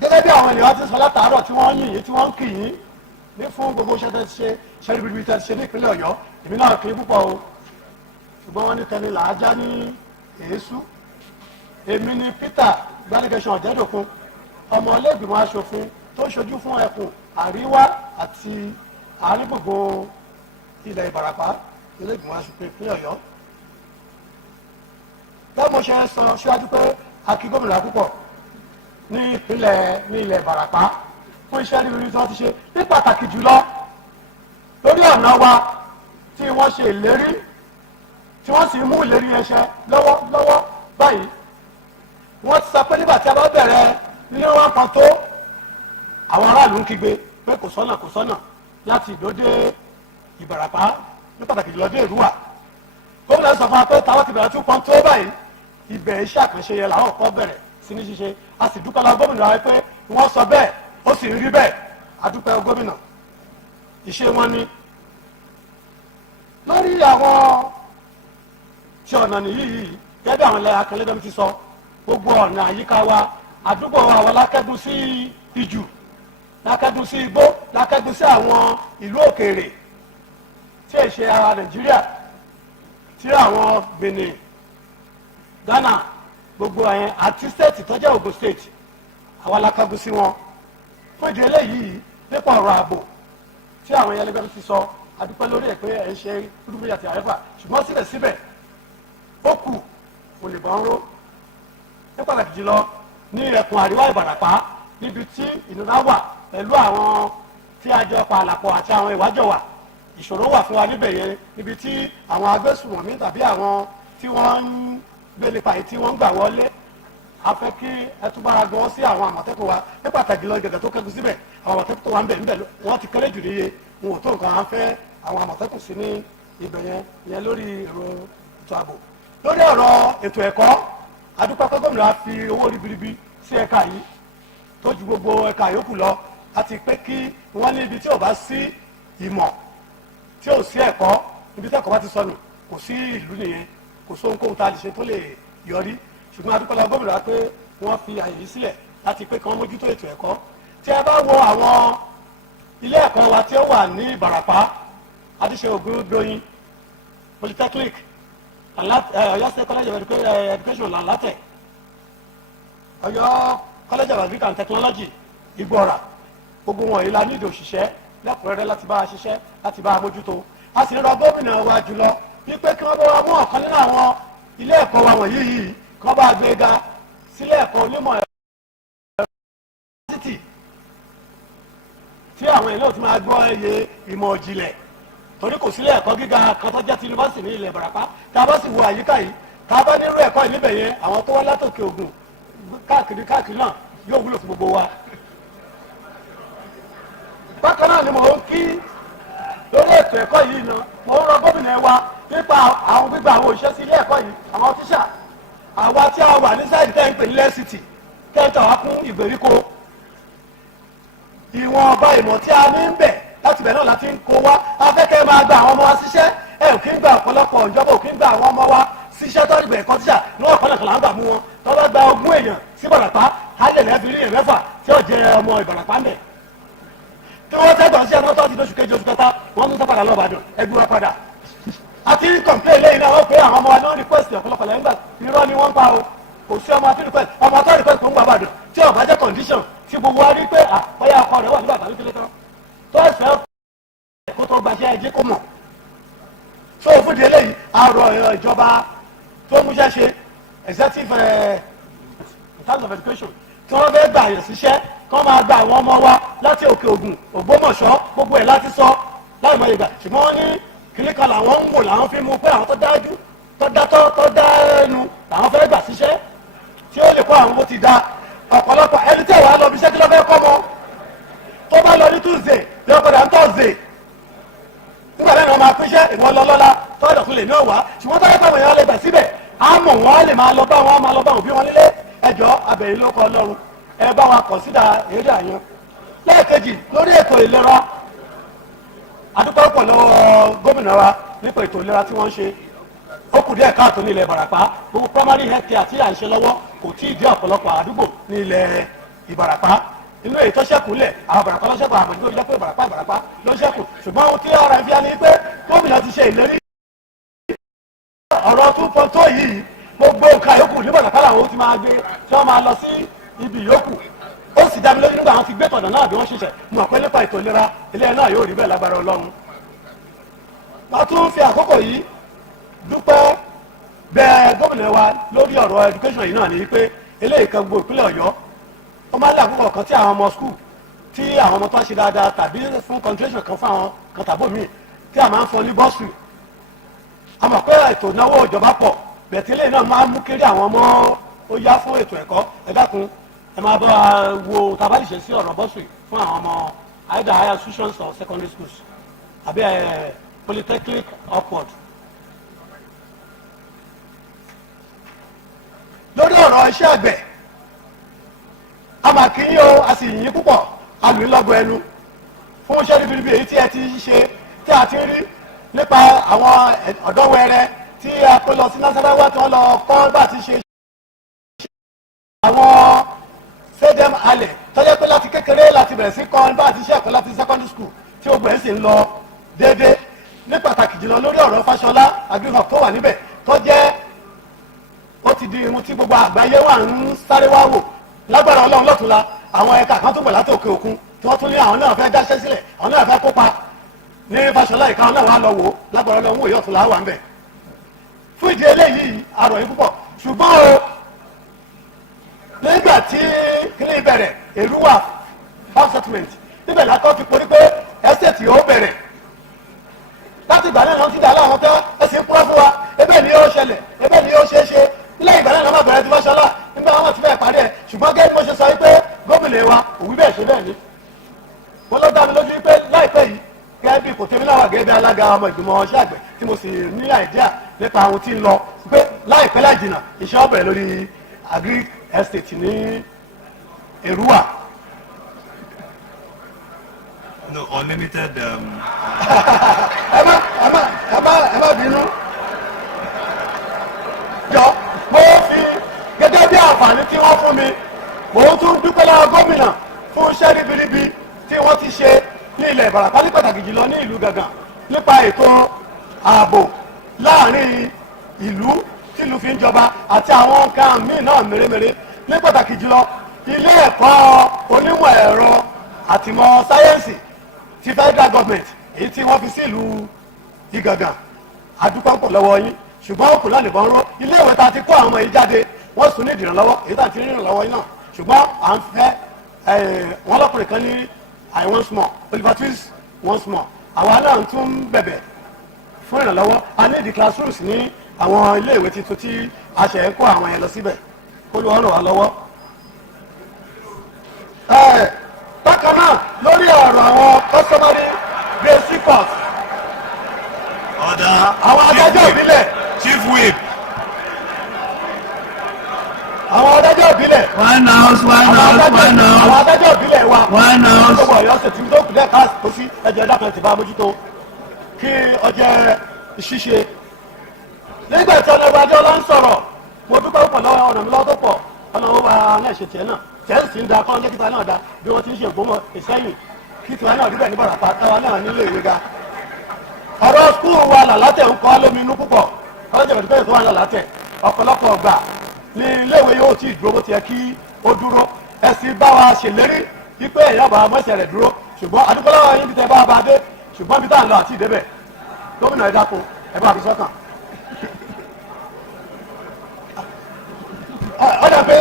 Gẹ́gẹ́ bí àwọn ènìyàn ti sọ látàárọ̀ tí wọ́n yìn yín tí wọ́n ń kì yín ní fún gbogbo iṣẹ́ tẹ́ ṣe ṣẹ́ríbíbí tẹ́ ṣe ní ìpínlẹ̀ Ọ̀yọ́ èmi náà kì í púpọ̀ o ṣùgbọ́n wọ́n ní tẹni làájá ní èésú. Èmi ni Peter Gbanigeshan Ojedokun ọmọ ilé-ìgbìmọ̀ aṣòfin tó ṣojú fún ẹkùn àríwá àti àárín gbùngbùn ilẹ̀ Ìbàràpá ilé-ìgbìmọ̀ aṣòfin ìpínlẹ̀ Ọ̀yọ́. Bẹ́ẹ̀ mo ṣe sọ síwájú pé a kí gómìnà púpọ̀ ní ilẹ̀ Ìbàràpá fún iṣẹ́ rírí tí wọ́n ti ṣe ní pàtàkì jùlọ lórí ọ̀nà wa tí wọ́n ṣe ìlérí tí wọ́n sì mú ìlérí yẹn ṣẹ lọ́wọ́ báyìí. Wọ́n ti sọ pé nígbà tí a bá bẹ̀rẹ̀ nílé wọn kan tó àwọn aráàlú ń kígbe pé kò sọ́nà láti ìdódé Ìbàràpá ní pàtàkì jùlọ dé Èrúwà. Gómìnà sọ fún wa pé táwọn ti bẹ̀rẹ̀ 2.0 báyìí ibẹ̀ iṣẹ́ àkànṣe yẹn làwọn kọ́ bẹ̀rẹ̀ sí ní ṣíṣe. A sì dúpẹ́ lọ gómìnà wa pé wọ́n sọ bẹ́ẹ̀ ó sì rí bẹ́ẹ̀ a dúpẹ́ gómìnà ìṣe wọn ni. Lórí àwọn tí ọ̀nà nìyí gẹ́gẹ́ bí àwọn ilẹ̀ akẹ́lẹ́dọ́mí ti sọ gbogbo ọ̀nà àyíká wa àdúgbò wa wọ́n lákẹ́dùn sí ìjù lákẹ́dùn sí igbó lákẹ́dùn sí àwọn ìlú òkèèrè tí è ṣe ara Nàìjíríà tí àwọn Benin Ghana gbogbo ẹ̀yẹn àti stéètì tó jẹ́ Ògùn stéètì àwọn lákẹ́dùn sí wọn. Fún ìdí eléyìí nípa ọ̀rọ̀ ààbò tí àwọn ẹlẹgbẹ́ ti sọ adúpẹ́ lórí ẹ̀ pé ẹ̀ ń ṣe rúbíyà àti àrẹ́fà ṣùgbọ́n síbẹ̀síbẹ̀ ó kù kò lè bọ́ ń ró ní pàtàkì jùlọ ní ẹkùn àríwá Ìbàràpá níbi tí ìnira wà pẹ̀lú àwọn tí a jọ pa àlàpọ̀ àti àwọn ìwájọ wà ìṣòro wà fún wa níbẹ̀ yẹn níbi tí àwọn agbésùnmọ̀mí tàbí àwọn tí wọ́n ń gbélé pàì tí wọ́n ń gbà wọlé a fẹ́ kí ẹ tún bára gan sí àwọn àmọ̀tẹ́kùn wa ní pàtàkì lọ gẹ̀gẹ̀ tó kẹ́kọ̀ọ́ síbẹ̀ àwọn àmọ̀tẹ́kùn tó wà ń bẹ̀ wọ́n ti kéré jù níye wọn ò tó nǹkan à ń fẹ́ àwọn àmọ̀tẹ́kùn sí ní ibẹ̀ yẹn lórí èrò ètò ààbò. Lórí ọ̀rọ̀ ètò ẹ̀kọ́ adúpẹ́ pé gómìnà fi owó ribiribi sí ẹ̀ka yìí tó ju gbogbo ẹ̀ka yòókù lọ àti pé kí wọ́n ní ibi tí ò bá sí ìmọ̀ tí ò sí ẹ̀kọ́ ibi tí ẹ̀kọ́ bá ti sọnù kò sí ìlú nìyẹn kò sóhunkóhun tá a lè ṣe tó lè yọrí ṣùgbọ́n adúpẹ́ lọ gómìnà pé wọ́n fi àyè yìí sílẹ̀ láti pé kí wọ́n mójútó ètò ẹ̀kọ́. Tí ẹ bá wo àwọn ilé ẹ̀kọ́ wa tí ó wà ní Ìbàràpá adíṣe Ògúndóyin Polytechnic Ọ̀yọ́ State College of Education Làlátẹ̀ Ọ̀yọ́ College of Agriculture and Technology Ìgbọ̀rà gbogbo wọn yìí la nídìí òṣìṣẹ́ lẹ́kùnrẹ́rẹ́ láti bá a ṣiṣẹ́ láti bá a mójútó. A sì rọ gómìnà wa jùlọ wípé kí wọ́n bá wa mú ọ̀kan nínú àwọn ilé ẹ̀kọ́ wa wọ̀nyí yìí kí wọ́n bá gbé ga sílé ẹ̀kọ́ onímọ̀ ẹ̀rọ yunifásitì tí àwọn èèyàn ti máa gbọ́ ẹyẹ ìmọ̀ ìjìnlẹ̀ torí kò sílé ẹ̀kọ́ gíga kan tó jẹ́ ti yunifásitì ní ilẹ̀ Ìbàràpá tá a bá sì wo àyíká yìí tá a bá nírú ẹ̀kọ́ yìí níbẹ̀ yẹn àwọn tó wá látòkè Ògùn káàkiri náà yóò wúlò fún gbogbo wa. bákan náà ni mò ń kí lórí ètò ẹ̀kọ́ yìí náà mò ń rọ gómìnà wa nípa àwọn gbígba àwọn òṣìṣẹ́ sí ilé ẹ̀kọ́ yìí àwọn tíṣà àwa tí a wà ní sáìdì tẹ́ ń pè ní lẹ́sìtì kẹta wá fún ìgbèríko ìwọ̀n ọba ìmọ̀ tí a ní ń bẹ̀ láti bẹ̀ náà láti ń kó wá afẹ́kẹ́ máa gba àwọn ọmọ wa síṣẹ́ ẹ ò kí ń gba ọ̀pọ̀lọpọ̀ ìjọba ò kí ń gba àwọn ọmọ wa síṣẹ́ tó ìgbà ẹ̀kọ́ tíṣà ní ọ̀pọ̀lọpọ̀ là ń gbà mú wọn tó bá gba ogún èèyàn sí Ìbàràpá ájẹ̀lẹ̀ fi rí èèyàn mẹ́fà tí ó jẹ ọmọ Ìbàràpá mẹ́ tí wọ́n tẹ́gbọ̀n sí ẹ̀mọ́tọ́ ti lóṣù kejì oṣù kẹta wọ́n tún sọ́padà lọ́bàdàn ẹgbẹ́ wa padà àti kọ̀ǹpé lẹ́yìn náà wọ́n pé àwọn ọmọ wa náà request ọ̀pọ̀lọpọ̀ lẹ́yìn gbà irọ́ ni wọ́n pa o kò sí ọmọ àti request ọmọ tó request fún gbàbàdàn tí ọ̀bá jẹ́ condition tí gbogbo wa rí pé àpọ́yà ọkọ rẹ̀ wà nígbà tàbí kílé tán tó ẹ̀fẹ́ kó tó gbaṣẹ́ ẹjẹ́ kó mọ̀ so fúdi eléyìí àrò ìjọba tó múṣẹ́ ṣe executive in terms of education tí wọ́n fẹ́ gbà yàn síṣẹ́ kọ́ máa gba àwọn ọmọ wa láti òkè Ògùn Ògbómọ̀ṣọ́ gbogbo ẹ̀ láti sọ láì mọ ìgbà ṣùgbọ́n wọ́n ní kìnìún kan làwọn ń wò làwọn fi mú pé àwọn tó dájú tó dá ẹnu làwọn fẹ́ gbà síṣẹ́ tí ó lè kó àwọn bó ti da ọ̀pọ̀lọpọ̀ ẹni tí ìwà lọ bí iṣẹ́ kí ló fẹ́ kọ́ mọ́ tó bá lọ ní Tuesday yóò padà ń Thursday nígbà lẹ́nu ọmọ apínṣẹ́ ìwọ́n lọ lọ́la tọ́jọ́ tún lè ní ọ̀wá ṣùgbọ́n tó yẹ kó àwọn èèyàn lè gbà síbẹ̀ á mọ̀ wọ́n á lè máa lọ bá wọn á máa lọ bá wọn bí wọn nílé ẹjọ́ abẹ̀yìn ló kọ́ Ọlọ́run ẹ bá wọn kọ̀nsídà èrè àyàn lẹ́ẹ̀kejì lórí ètò ìlera adúpẹ́ pọ̀ lọ́wọ́ gómìnà wa nípa ètò ìlera tí wọ́n ń ṣe ó kù díẹ̀ káàtó ní ilẹ̀ Ìbàràpá gbogbo primary health care tí à ń ṣe lọ́wọ́ kò tí ì dé ọ̀pọ̀lọpọ̀ àdúgbò ní ilẹ̀ Ìbàràpá inú èyí tó ṣẹ́kù lẹ̀ àwọn Ìbàràpá ló ṣẹ́kù àwọn ìdílé pé Ìbàràpá ló ṣẹ́kù ṣùgbọ́n ohun tí ara ẹ̀ fi hàn ní pé gómìnà ti ṣe ìlérí ọ̀rọ̀ tún pọ̀ tó yìí gbogbo nǹkan yòókù ní Ìbàràpá làwọn ti máa gbé tí wọ́n máa lọ sí ibi yòókù ó sì dá mi lójú nígbà wọn ti gbé tọ̀nà náà bí wọ́n ṣiṣẹ́ mọ̀ pé nípa ètò ìlera ilé náà yóò rí bẹ́ẹ̀ lágbára Ọlọ́run. wọ́n tún fi àkókò yìí dúpẹ́ bẹ́ẹ̀ gómìnà wa lórí ọ̀rọ̀ education yìí náà ní pé eléyìí kan gbogbo ìpínlẹ̀ Ọ̀yọ́ ó máa ń lé àkókò kan tí àwọn ọmọ school tí àwọn ọmọ tó ń ṣe dáadáa tàbí fún concentration kan fún àwọn kan tàbó míì tí a máa ń fọ ní bọ́sù a mọ̀ pé ètò ìnáwó ìjọba pọ̀ bẹ̀tẹ̀ eléyìí náà máa ń mú kéré àwọn ọmọ ó yá fún ètò ẹ̀kọ́ ẹ dákun ẹ máa bá wa wo tabali ṣe sí ọ̀rọ̀ bọ́sù fún àwọn ọmọ either higher institutions or secondary schools àbí polytechnic upward. lórí ọ̀rọ̀ iṣẹ́ àgbẹ̀ a máa kí yín o a sì yìn púpọ̀ a lù ú lọ́gọ ẹnu fún iṣẹ́ ribiribi èyí tí ẹ ti ṣe tí a ti rí nípa àwọn ọ̀dọ́ wẹrẹ tí a kó lọ sí Nasarawa tí wọ́n lọ kọ́ bá ti ṣe àwọn fedem alẹ̀ tọ́jọ́ pé láti kékeré láti bẹ̀rẹ̀ sí kọ́ bá ti ṣe ẹ̀kọ́ láti secondary school tí ó gbẹ̀ẹ́ sì ń lọ déédéé ní pàtàkì jùlọ lórí ọ̀rọ̀ Fáṣọlá agriculture tó wà níbẹ̀ tó jẹ́ ó ti di irun tí gbogbo àgbáyé wà ń sáré wá wò lágbára Ọlọ́run lọ́tùnla àwọn ẹ̀ka kan tó gbẹ̀ láti òkè òkun tí wọ́n tún ní àwọn náà fẹ́ dáṣẹ́ sílẹ̀ àwọn náà fẹ́ kópa ní Fáṣọlá ìka náà wà lọ wò lágbára Ọlọ́run òye ọ̀tùnla wà ń bẹ̀. fún ìdí eléyìí arọ̀ yìí púpọ̀ ṣùgbọ́n o nígbà tí kíní bẹ̀rẹ̀ Èrúwà farm settlement níbẹ̀ lákọ́ ti porí pé estate yóò bẹ̀rẹ̀ láti ìgbà náà wọ́n ti dà láwọn tẹ́ ẹ̀sìn kúrọ́ fún wa ebe ni yóò ṣẹlẹ̀ ebe ni yóò ṣeé ṣe lẹ́yìn ìgbà náà lọ́mọ bẹ̀rẹ̀ ti Fáṣọlá nígbà wọn ti fẹ́ parí ẹ̀ ṣùgbọ́n gẹ́gẹ́ bí mo ṣe sọ wípé gómìnà wa òwú bẹ́ẹ̀ ṣe bẹ́ẹ̀ ni wọ́n ló dá mi lójú wípé láìpẹ́ yìí gẹ́gẹ́ bí kò tẹ́mi láwà gẹ́gẹ́ bí alága ọmọ ìgbìmọ̀ ọṣẹ́ àgbẹ̀ tí mo sì ní àìdíà nípa ohun tí ń lọ pé láìpẹ́ láì jìnnà iṣẹ́ ọbẹ̀ lórí agric estate ní Èrúwà. No, unlimited. ẹ má bínú. jọ mo fi gẹ́gẹ́ bí àǹfààní tí wọ́n fún mi mo tún dúpẹ́ lọ́wọ́ gómìnà fún iṣẹ́ ribiribi tí wọ́n ti ṣe ní ilẹ̀ Ìbàràpá ní pàtàkì jùlọ ní ìlú Gàngàn nípa ètò ààbò láàrin ìlú tìlú fi ń jọba àti àwọn nǹkan míì náà mèremère ní pàtàkì jùlọ ilé ẹ̀kọ́ onímọ̀ ẹ̀rọ àtìmọ̀ sáyẹ́ǹsì ti federal government èyí tí wọ́n fi sí ìlú Ìgàngàn àdúpọ̀ pọ̀ lọ́wọ́ yín ṣùgbọ́n òkú náà nìbọn ró ilé ìwé ta ti kó àwọn ọmọ yìí jáde wọ́n sùn ní ìdìrànlọ́wọ́ èyí tá ti rí ìrànlọ́wọ́ yín náà ṣùgbọ́n à ń fẹ́ wọ́n lọ́kùnrin kan ní I once more Oliver Twist once more àwa náà tún ń bẹ̀bẹ̀ fún ìrànlọ́wọ́ a ní the classrooms ní àwọn ilé ìwé tuntun tí a ṣẹ̀ ń kó àwọn yẹn lọ síbẹ̀ kó ló ràn wá lọ́wọ́. bákan náà lórí ọ̀rọ̀ àwọn customary basic cost àwọn adájọ́ ìbílẹ̀ Chief Whip. àwọn adájọ́ ìbílẹ̀ One house. àwọn adájọ́ ìbílẹ̀ wa One house. gbogbo ọ̀yọ́ ṣe tí tó kù lẹ́ẹ̀ka tó sí ẹjọ́ ẹ̀dá kan ti bá mójútó kí ọjọ́ ṣíṣe nígbà tí ọ̀nà ìwádìí ọlá ń sọ̀rọ̀ mo dúpẹ́ púpọ̀ lọ́wọ́ ọ̀nà mi lọ́wọ́ tó pọ̀ ọ̀nà wọn bá náà ṣe tiẹ̀ náà tiẹ̀ sì ń da kọ́ ọ́njẹ́ kíta náà da bí wọ́n ti ń ṣe ìgbómọ̀ ìsẹ́yìn kí tiwa náà díbẹ̀ ní Bàràpá táwa náà nílé ìwé ga ọ̀rọ̀ skul wa làlátẹ̀ ń kọ́ lómi inú púpọ̀ ọ̀jẹ̀ bẹ̀rẹ̀ tó wà làlátẹ̀ ọ̀pọ̀lọpọ̀ ọgbà ní iléèwé yóò tí ì dúró bó ti yẹ kí ó dúró ẹ̀sìn bá wa ṣèlérí wípé èèyàn bá mọ́ṣẹ́ rẹ̀ dúró ṣùgbọ́n àdúgbò lọ́wọ́ yín bí tẹ bá a bá dé ṣùgbọ́n bí tá à ń lọ àti ìdébẹ̀ gómìnà ẹ dákun ẹ bá fi sọ́kàn. ọ̀dà pé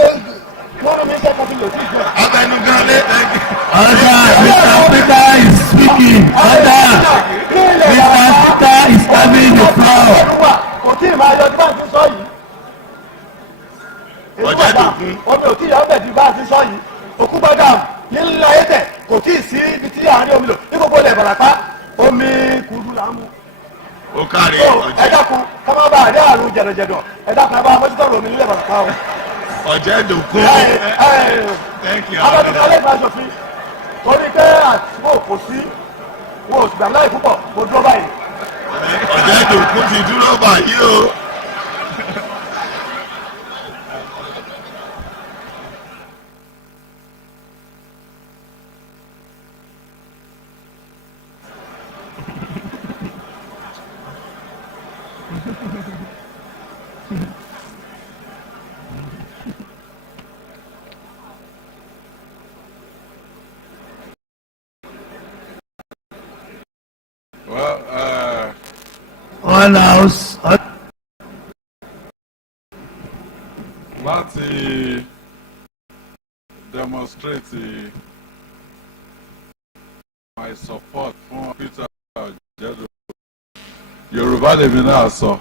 wọ́n mi ṣe kọ́tí lòtí ìjọ. Abẹnuganlé. Mr. Peter is speaking. Mr. Peter is having the floor. kò tí ì máa yọ ọdún bá ti sọ yìí. Ọjà dòkun. omi ò tí ì yọ ọbẹ̀ di bá ti sọ yìí. òkú gbọ́dọ̀ nílẹ̀ ayé tẹ̀ kò tí ì sí ibi tí àárín omi lò ní gbogbo ilẹ̀ Ìbàràpá omi kúrú là ń mu. Ó kárí ẹ ọjà. dákun ká má bàa rí àrùn jẹ̀dọ̀jẹ̀dọ̀ ẹ dákun ẹ bá mójútó ọ̀rọ̀ omi nílẹ̀ Ìbàràpá o. Ọjà dòkun. Thank you. abẹ́tún alẹ́ ìgbà aṣòfin torí pé àtúbò kò sí wọn ò sì gbàgbọ́ láì púpọ̀ mo dúró báyìí. Ọjà dòkun ti dúró báyìí o. Well, One house. láti demonstrate my support fún Peter Ojedo Yorùbá lèmi náà sọ.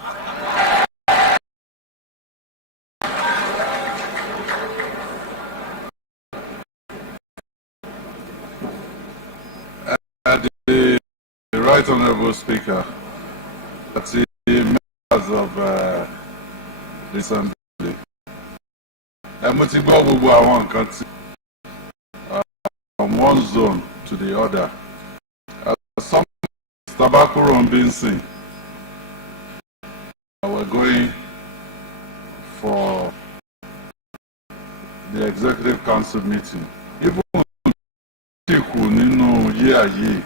The Right Honourable Speaker, the members of the Assembly. Mo ti gbọ́ gbogbo àwọn nǹkan tí from one zone to the other. Some tobacco rum being seen. We're going for the Executive Council meeting. Even nínú year yìí,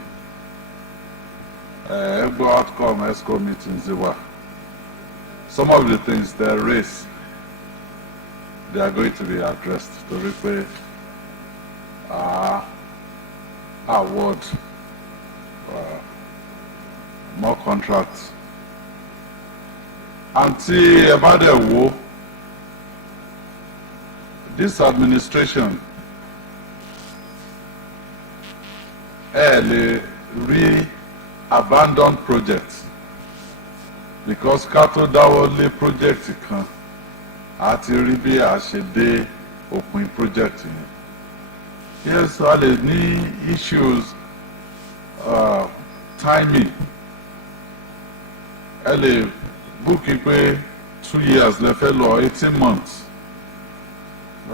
ẹgbẹ́ outcome ESCO meetings wà. Some of the things they raise, they are going to be addressed to repay award more contracts. Àǹtí ẹ bá dẹ̀ wò, this administration lè rí abandoned projects because ká tó dáwọ́ lé project kan àti rí bí a ṣe dé òpin project yẹn. Yes, a lè ní issues timing. Ẹ lè búùkì pé 2 years lẹ fẹ́ lọ 18 months.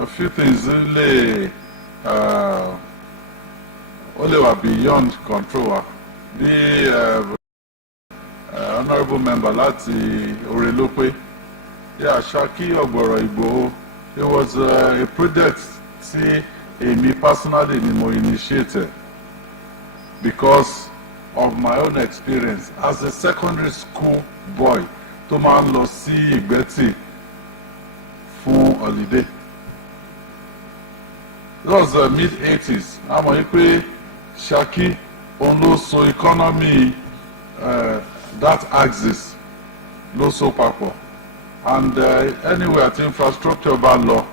A few things lè ó lè wà beyond control wa. Bí honourable member láti Orelope, yeah, Ṣakí Ọ̀gbọ̀rọ̀ Ìgbòho, it was a project tí èmi personally ni mo initiated because of my own experience as a secondary school boy tó máa ń lọ sí Ìgbẹ́tì fún holiday. It was the mid-80s. Àmọ́ yìí pé Ṣakí òun ló so economy that axis ló so papọ̀, and anyway àti infrastructure bá lọ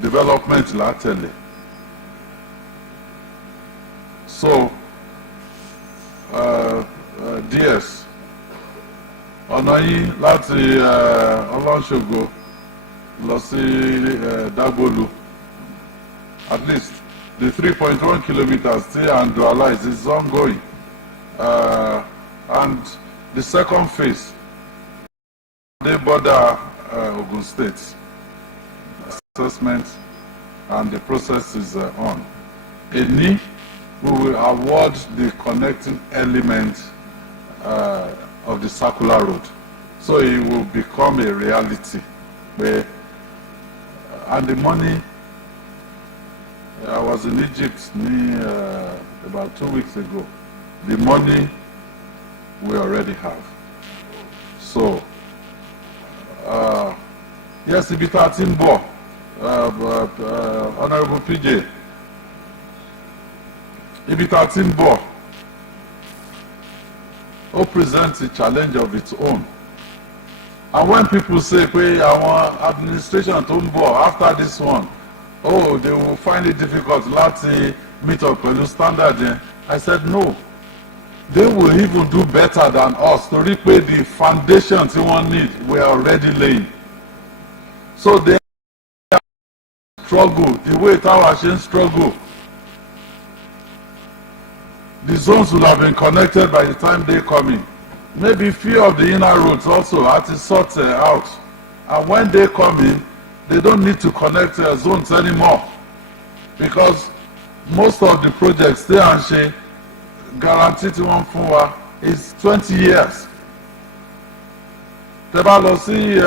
development látẹ̀lé. So DS ọ̀nà yìí láti ọlọ́ṣogbo lọ sí Dagbolu, at least the 3.1 kilometers still annualized is ongoing, and the second phase they border Ogun State assessment, and the process is on. We will award the connecting element of the circular road, so it will become a reality. And the money, I was in Egypt about 2 weeks ago. The money we already have. So yes, ibi tá a ti ń bọ̀, Honourable PJ, ibi tá a ti ń bọ̀, ó presents a challenge of its own. And when people say pé àwọn administration tó ń bọ̀ after this one, oh, they will find it difficult láti meet up pẹ̀lú standard yẹn, I said no. They will even do better than us torí pé the foundation tí wọ́n need we are already laying. So they struggle the way táwa ṣe ń struggle. The zones will have been connected by the time they come in. Maybe few of the inner roads also are to sort out. And when they come in, they don't need to connect zones anymore. Because most of the projects they are saying guaranteed to one for is 20 years. Tebalosi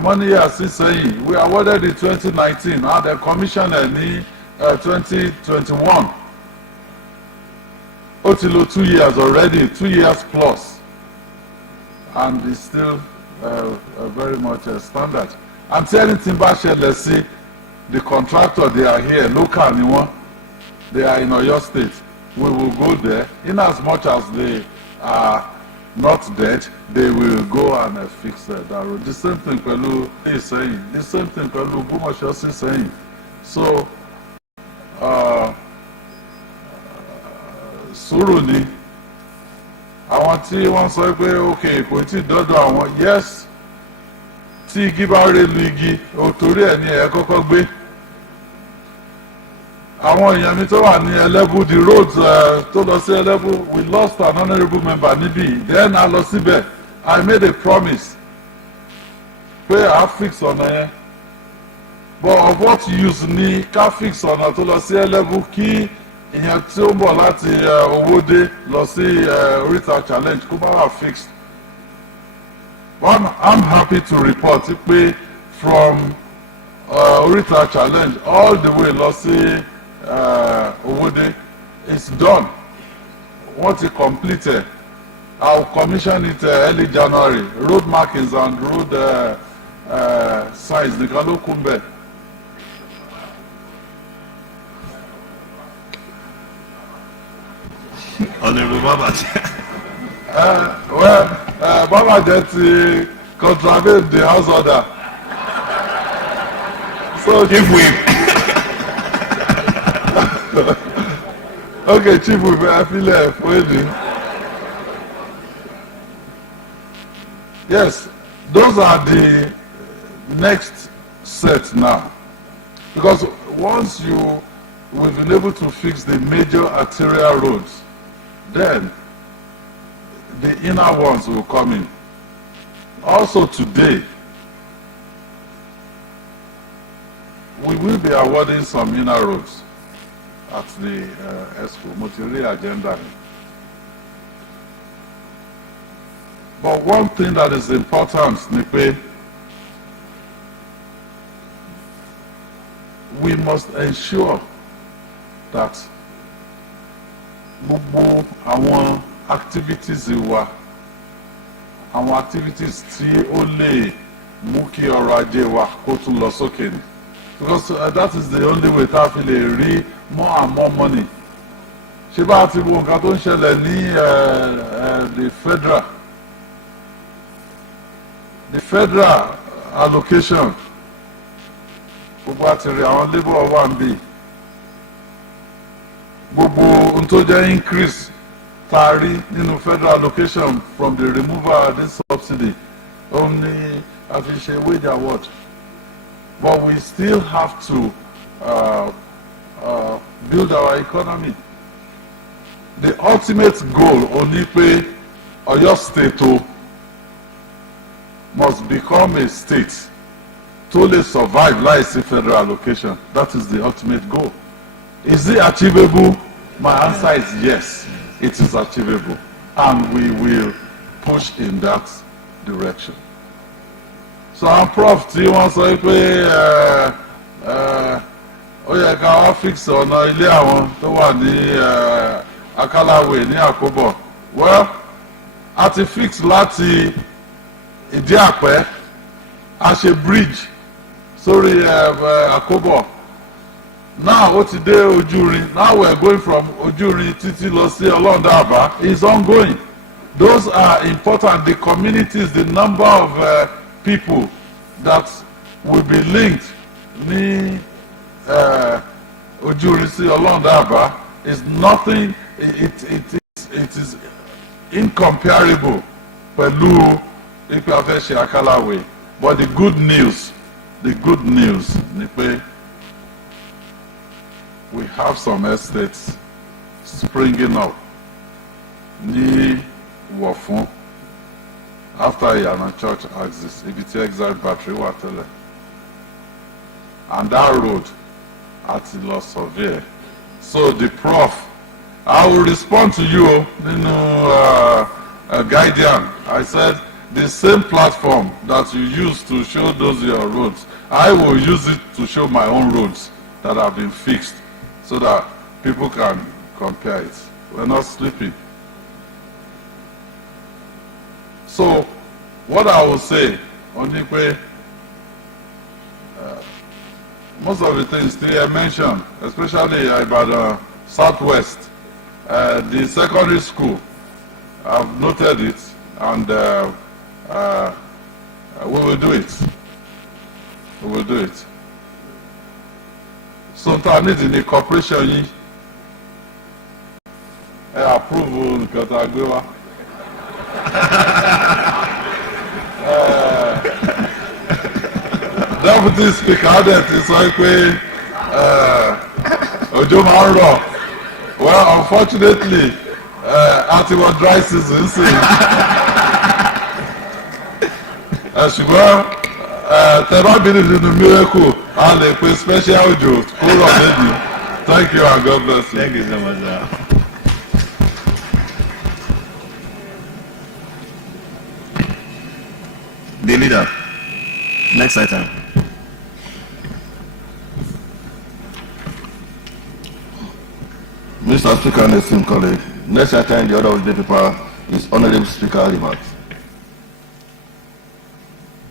money years since saying we awarded in 2019 and the commission in 2021. Otilo 2 years already, 2 years plus, and it's still very much a standard. I'm telling Timbashe, let's see, the contractor, they are here, local anyone, they are in Oyo State. We will go there. In as much as they are not dead, they will go and fix that road. The same thing Pelu is saying. The same thing Pelu Bumashos is saying. So, sùúrù ni àwọn tí wọ́n sọ pé ok kò tí dọ́dọ̀ àwọn yes tí igi bá ré lu igi òtórí ẹ̀ ní ẹ̀ kọ́kọ́ gbé. Àwọn èèyàn mi tó wà ní Ẹlẹ́bù the road tó lọ sí Ẹlẹ́bù we lost an honourable member níbí then a lọ síbẹ̀ I made a promise pé a fix ọ̀nà yẹn but of what use ni ká fix ọ̀nà tó lọ sí Ẹlẹ́bù kí ìyẹn tí ó ń bọ̀ láti Owódé lọ sí Oríta challenge kó bá wà fixed. I'm happy to report pé from Oríta challenge all the way lọ sí Owódé it's done. Wọ́n ti completed. I'll commission it early January. Road markings and road signs nìkan ló kún bẹ́ẹ̀. Honourable Babaji. Well, Babaji ti contravene the house order. So If we okay, Chief, we I feel waiting. Yes, those are the next set now. Because once we've been able to fix the major arterial roads, then the inner ones will come in. Also today, we will be awarding some inner roads at the ESCO Motiri agenda. But one thing that is important, Nipe, we must ensure that gbogbo àwọn activities wa àwọn activities tí ó lè mú kí ọrọ̀ ajé wa kó tún lọ sókè ni because that is the only way tá a fi lè rí more and more money. Ṣé bá a ti wo nǹkan tó ń ṣẹlẹ̀ ní the federal the federal allocation, gbogbo àtìrí àwọn labour wà ń bì, gbogbo ohun tó jẹ́ increase tá a rí nínú federal allocation from the removal of this subsidy, only a fi ṣe wage award. But we still have to build our economy. The ultimate goal only pé Ọ̀yọ́ state must become a state tó lè survive láìsí federal allocation. That is the ultimate goal. Is it achievable? My answer is yes, it is achievable, and we will push in that direction. So I'm prof tí wọ́n sọ pé ó yẹ ká wá fix ọ̀nà ilé àwọn tó wà ní Akálàwé ní Àkóbọ̀. Well, a ti fix láti Ìdí Àpẹ́, a ṣe bridge sórí Àkóbọ̀. Now ó ti dé Ojúrin. Now we are going from Ojúrin títí lọ sí Ọlọ́ndà Àbá. It's ongoing. Those are important. The communities, the number of people that will be linked ní Ojúrin sí Ọlọ́ndà Àbá is nothing. It is incomparable pẹ̀lú ipe afẹ́ṣe Akálàwé. But the good news ni pé we have some estates springing up ní Wọ̀fún after Ìyànà church axis, ibi tí Exile battery wà tẹ́lẹ̀, and that road àti lọ survey. So the prof, I will respond to you nínú Guardian. I said the same platform that you use to show those your roads, I will use it to show my own roads that have been fixed, so that people can compare it. We're not sleeping. So, what I will say, Onipe, most of the things they mentioned, especially about the Southwest, the secondary school, I've noted it, and we will do it. We will do it. So, I need in the cooperation, approval, nǹkan tá a gbé wá. Deputy Speaker Adet ti sọ pé òjò máa ń rọ̀. Well, unfortunately, àti wọ dry season sí. Ṣùgbọ́n tẹ́ bá bí nínú miracle, a lè pe special òjò kó rọ̀ méjì. Thank you and God bless you. Thank you so much, sir. The leader. Next item. Mr. Speaker and esteemed colleague, next item in the order of the paper is Honorable Speaker remarks.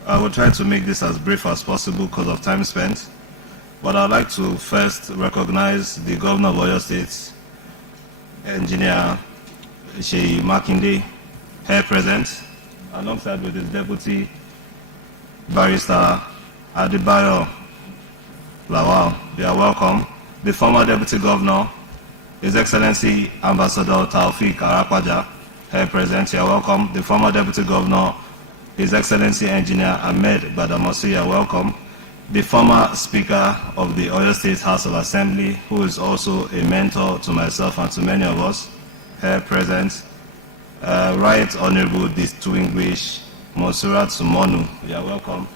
I will try to make this as brief as possible because of time spent, but I'd like to first recognize the Governor of Oyo State, Engineer Seyi Makinde, here present, alongside with his Deputy Barrister Adebayo Lawal. You are welcome. The former Deputy Governor, His Excellency Ambassador Taufik Arapaja, here present. You are welcome. The former Deputy Governor, His Excellency Engineer Ahmed Badamosi, you are welcome. The former Speaker of the Oyo State House of Assembly, who is also a mentor to myself and to many of us, here present. Right Honorable Distinguished Monsurat Sumonu, you are welcome.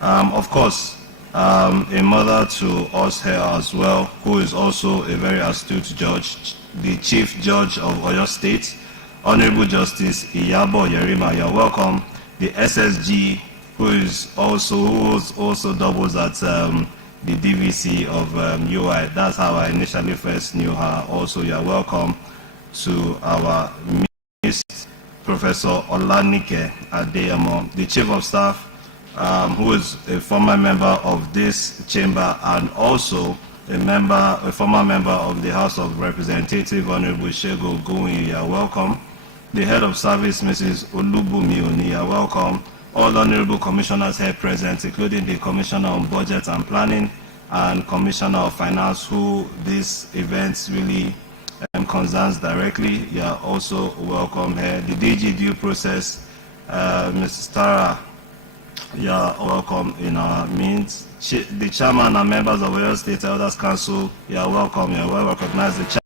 Of course, a mother to us here as well, who is also a very astute judge, the Chief Judge of Oyo State, Honorable Justice Iyabo Yerima, you are welcome. The SSG, who also doubles at the DVC of UI. That's how I initially first knew her. Also, you are welcome to our Miss Professor Olanike Adeyemo, the Chief of Staff, who is a former member of this chamber and also a former member of the House of Representatives, Honorable Shego Gowi, you are welcome. The Head of Service, Mrs. Olubumi Oni, you are welcome. all honorable commissioners here present, including the Commissioner on Budget and Planning and Commissioner of Finance, who this event really concerns directly. You are also welcome here. The DG due process, Mrs. Tara, you are welcome in our midst. The chairman and members of Oyo State Elders Council, you are welcome. You are well recognized.